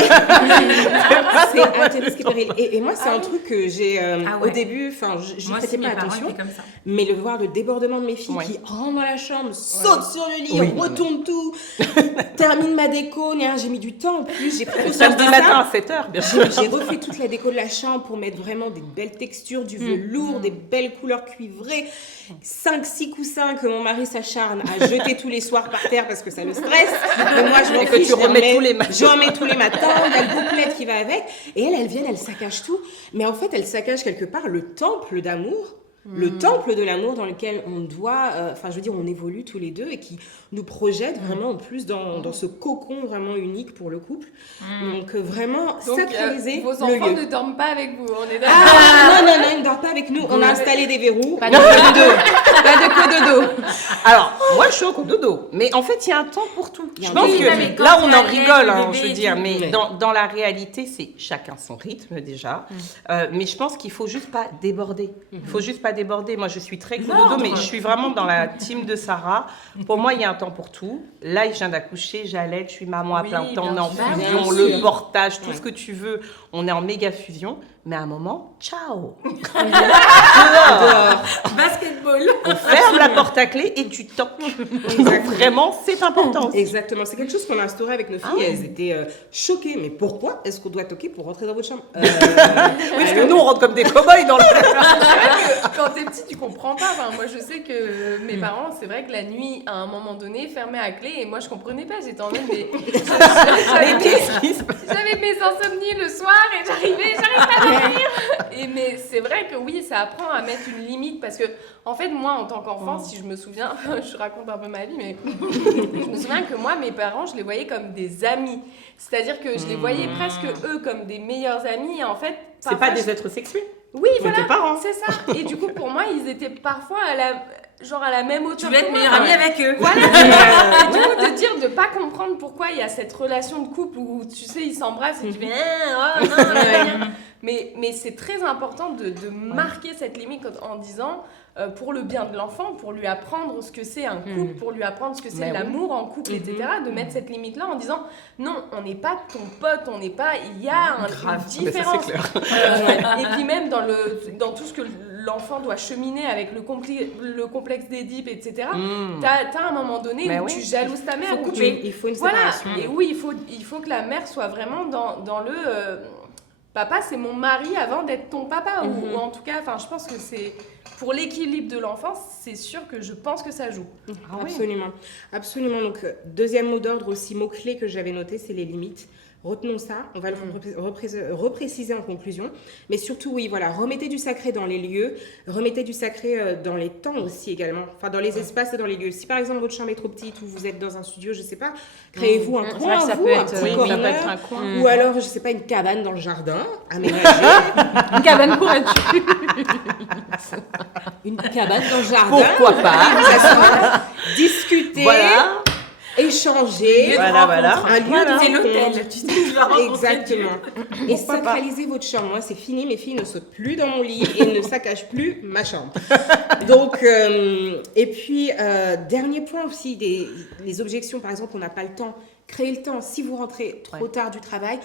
c'est un tel risque et péril. Et moi, c'est un truc que j'ai Ah ouais. au début, enfin, je Moi n'y aussi, prêtais mes pas parents attention. étaient comme ça. Mais le voir le débordement de mes filles Ouais. qui rentrent dans la chambre, sautent sur le lit, Oui. retournent tout, terminent ma déco, j'ai mis du temps en plus, j'ai pris conscience Samedi de ça. matin à 7h, bien sûr. J'ai refait toute la déco de la chambre pour mettre vraiment des belles textures, du velours, des belles couleurs cuivrées. 5-6 coussins que mon mari s'acharne à jeter tous les soirs par terre parce que ça le stresse. Mais moi, je m'en Et que fiche, tu remets tous les matins. J'en mets tous les matins, il y a le bouclette qui va avec. Et elle vient, elle saccage tout. Mais en fait, elle saccage quelque part le temple d'amour. Le temple de l'amour dans lequel on doit, enfin je veux dire, on évolue tous les deux et qui nous projette vraiment en plus dans ce cocon vraiment unique pour le couple. Donc vraiment Donc, sacraliser vos le enfants lieu. ne dorment pas avec vous, on est d'accord. Ah non, ils ne dorment pas avec nous. On a installé des verrous. Pas de cododo. Pas de cododo. Alors, moi, je suis au dodo. Mais en fait, il y a un temps pour tout. Il y a Je un pense temps. que Oui, mais quand là, il on y a en l'aide, rigole, le hein, bébé je veux et dire. tout. Mais Ouais. dans la réalité, c'est chacun son rythme déjà. Mais je pense qu'il faut juste pas déborder. Il faut juste pas déborder. Moi, je suis très dodo, mais je suis vraiment dans la team de Sarah. Pour moi, il y a un temps pour tout. Là, je viens d'accoucher, j'allaite, je suis maman à Oui, plein temps, on est en bien sûr. fusion, Bien le sûr. portage, tout Ouais. ce que tu veux. On est en méga fusion. Mais à un moment, ciao. Dehors. Basketball. On ferme la porte à clé et tu toques. Donc vraiment, c'est important. Exactement, c'est quelque chose qu'on a instauré avec nos filles. Elles étaient choquées. Mais pourquoi est-ce qu'on doit toquer pour rentrer dans votre chambre? Oui, parce que nous, on rentre comme des cow-boys dans le... C'est vrai que quand t'es petit, tu comprends pas. Enfin, moi, je sais que mes parents, c'est vrai que la nuit, à un moment donné, fermaient à clé et moi, je comprenais pas. J'étais en mode, mais Mais qu'est-ce qui se passe? j'avais mes insomnies le soir et j'arrivais pas à dormir. Mais c'est vrai que oui, ça apprend à mettre une limite parce que, en fait, moi, en tant qu'enfant, si je me souviens, je raconte un peu ma vie, mais je me souviens que moi, mes parents, je les voyais comme des amis. C'est-à-dire que je les voyais presque eux comme des meilleurs amis. Et en fait, C'est pas parfois, des êtres sexués. oui, C'est voilà, tes parents. c'est ça. Et du coup, pour moi, ils étaient parfois à la même Tu hauteur voulais que être moi. meilleure amie avec eux. Voilà. Et du coup, de dire, de pas comprendre pourquoi il y a cette relation de couple où, tu sais, ils s'embrassent et tu fais oh, non, là, là, là. Mais c'est très important de marquer cette limite en disant, pour le bien de l'enfant, pour lui apprendre ce que c'est un couple, pour lui apprendre ce que c'est Mais oui. l'amour en couple, etc., de mettre cette limite-là en disant, non, on n'est pas ton pote, on n'est pas, il y a une Mais ça, différence. c'est clair. Et puis même dans tout ce que l'enfant doit cheminer avec le complexe d'Édipe, etc. T'as un moment donné où tu jalouses ta mère. Il faut une voilà. séparation. Et oui, il faut que la mère soit vraiment dans le... papa, c'est mon mari avant d'être ton papa. Ou en tout cas, je pense que c'est... Pour l'équilibre de l'enfance, c'est sûr que je pense que ça joue. Absolument. Absolument. Donc, deuxième mot d'ordre aussi, mot-clé que j'avais noté, c'est les limites. Retenons ça, on va le repréciser en conclusion. Mais surtout, oui, voilà, remettez du sacré dans les lieux, remettez du sacré dans les temps aussi également, enfin dans les espaces et dans les lieux. Si par exemple votre chambre est trop petite ou vous êtes dans un studio, je sais pas, créez-vous un coin, ça vous, peut un être, petit oui, corner, ça peut être un coin. ou alors, je sais pas, une cabane dans le jardin, aménagée. Une cabane pour être Une cabane dans le jardin. Pourquoi pas Vous asseoir, discuter. Voilà. Échanger, Voilà. un lieu de C'est l'hôtel, rencontre. tu sais, tu vas rencontrer Exactement. Et sacraliser votre chambre. Moi, c'est fini. Mes filles ne sautent plus dans mon lit et ne saccagent plus ma chambre. Donc, et puis, dernier point aussi, les objections. Par exemple, on n'a pas le temps. Créez le temps. Si vous rentrez trop tard du travail,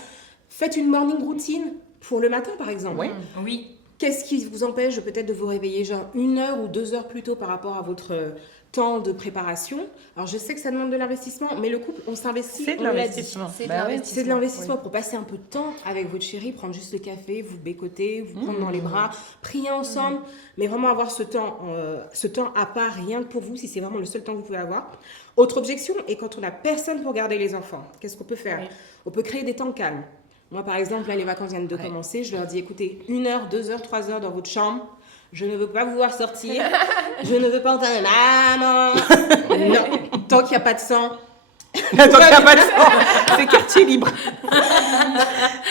faites une morning routine pour le matin, par exemple. Oui. Oui. Qu'est-ce qui vous empêche peut-être de vous réveiller genre 1 heure ou 2 heures plus tôt par rapport à votre temps de préparation? Alors je sais que ça demande de l'investissement, mais le couple, on s'investit. C'est de on l'a dit. l'investissement. C'est de Bah oui. C'est de l'investissement pour passer un peu de temps avec votre chéri, prendre juste le café, vous bécoter, vous prendre dans les bras, prier ensemble, mais vraiment avoir ce temps à part, rien que pour vous, si c'est vraiment le seul temps que vous pouvez avoir. Autre objection, et quand on n'a personne pour garder les enfants, qu'est-ce qu'on peut faire? On peut créer des temps calmes. Moi, par exemple, là, les vacances viennent de commencer. Je leur dis, écoutez, 1 heure, 2 heures, 3 heures dans votre chambre. Je ne veux pas vous voir sortir. Je ne veux pas entendre maman. Non, tant qu'il n'y a pas de sang. Donc, il n'y a pas de sang. C'est quartier libre.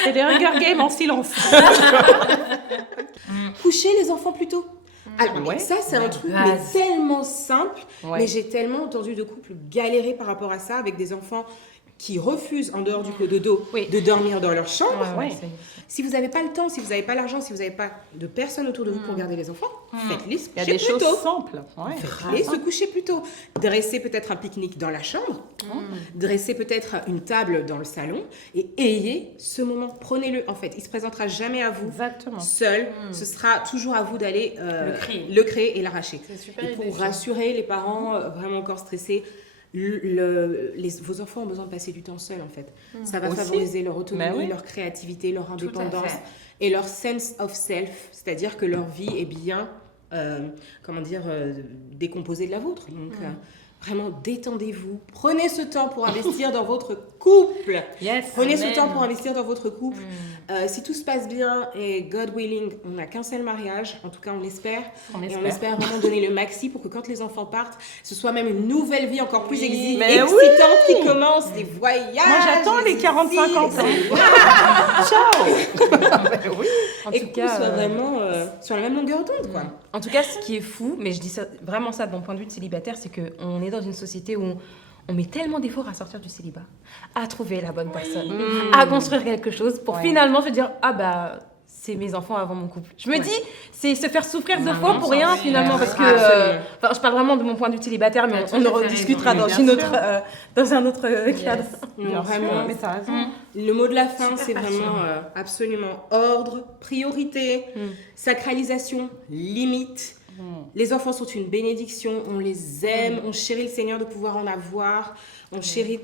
C'est des Hunger Games en silence. Coucher les enfants plus tôt. Alors, Ouais. ça, c'est un truc base. mais tellement simple. Ouais. Mais j'ai tellement entendu de couples galérer par rapport à ça avec des enfants qui refusent, en dehors du cododo, de dormir dans leur chambre. Ouais. Si vous n'avez pas le temps, si vous n'avez pas l'argent, si vous n'avez pas de personnes autour de vous pour garder les enfants, faites-les se Il y a coucher des plus choses tôt. simples. Ouais. Faites-les se coucher plus tôt. Dressez peut-être un pique-nique dans la chambre. Dressez peut-être une table dans le salon. Et ayez ce moment. Prenez-le. En fait, il ne se présentera jamais à vous Exactement. seul. Ce sera toujours à vous d'aller le créer et l'arracher. C'est super Et idée, pour ça. rassurer les parents vraiment encore stressés, vos enfants ont besoin de passer du temps seuls en fait. Ça va Aussi. favoriser leur autonomie, Mais oui. leur créativité, leur à indépendance fait. et leur sense of self, c'est-à-dire que leur vie est bien, décomposée de la vôtre. Donc vraiment détendez-vous, prenez ce temps pour investir dans votre couple. Yes. Prenez ce Amen. temps pour investir dans votre couple. Si tout se passe bien et God willing, on n'a qu'un seul mariage, en tout cas on l'espère. On Et on espère. espère vraiment donner le maxi pour que quand les enfants partent, ce soit même une nouvelle vie encore plus Mais excitante qui commence, des voyages. Moi, j'attends les 45 ans. En Et tout qu'on cas, soit vraiment sur la même longueur d'onde, quoi. En tout cas, ce qui est fou, mais je dis ça, vraiment ça de mon point de vue de célibataire, c'est qu'on est dans une société où on met tellement d'efforts à sortir du célibat, à trouver la bonne personne, à construire quelque chose pour finalement se dire ah bah c'est mes enfants avant mon couple. Je me dis c'est se faire souffrir deux fois pour rien finalement parce que enfin, je parle vraiment de mon point de vue célibataire mais on en rediscutera dans Bien une sûr. autre dans un autre cadre. Non, vraiment. Mais t'as raison. Le mot de la fin, Super c'est vraiment absolument ordre, priorité, sacralisation, limite. Les enfants sont une bénédiction, on les aime, on chérit le Seigneur de pouvoir en avoir, on chérit,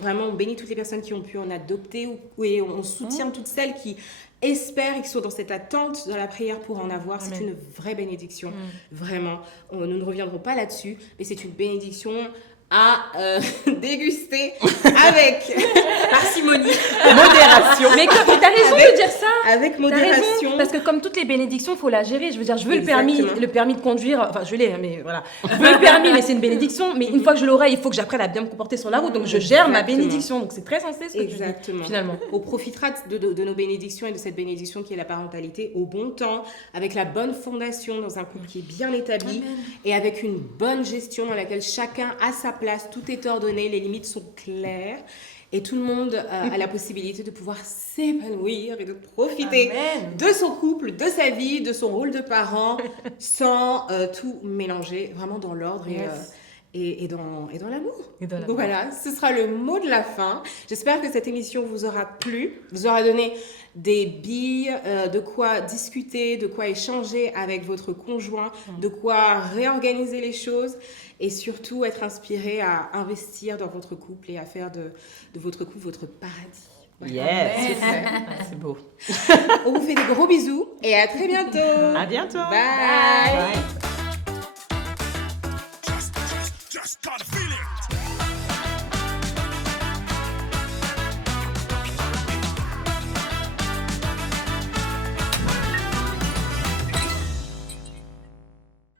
vraiment on bénit toutes les personnes qui ont pu en adopter et on soutient toutes celles qui espèrent et qui sont dans cette attente dans la prière pour en avoir. C'est une vraie bénédiction, vraiment. Nous ne reviendrons pas là-dessus, mais c'est une bénédiction à déguster avec Parcimonie. Modération. Mais t'as raison de dire ça. avec T'as modération. raison, parce que comme toutes les bénédictions, il faut la gérer. Je veux dire, je veux Exactement. le permis de conduire. Enfin, je l'ai, mais voilà. Je veux le permis, mais c'est une bénédiction. Mais une fois que je l'aurai, il faut que j'apprenne à bien me comporter sur la route. Donc, je gère ma Exactement. bénédiction. Donc, c'est très sensé ce que tu Exactement. dis, finalement. On profitera de nos bénédictions et de cette bénédiction qui est la parentalité au bon temps, avec la bonne fondation dans un couple qui est bien établi et avec une bonne gestion dans laquelle chacun a sa place, tout est ordonné, les limites sont claires et tout le monde a la possibilité de pouvoir s'épanouir et de profiter de son couple, de sa vie, de son rôle de parent sans tout mélanger, vraiment dans l'ordre et dans l'amour. Et dans Donc voilà, ce sera le mot de la fin. J'espère que cette émission vous aura plu, vous aura donné des billes, de quoi discuter, de quoi échanger avec votre conjoint, de quoi réorganiser les choses et surtout être inspiré à investir dans votre couple et à faire de votre couple votre paradis. Voilà. Yes, c'est beau. On vous fait des gros bisous et à très bientôt. À bientôt. Bye. Bye.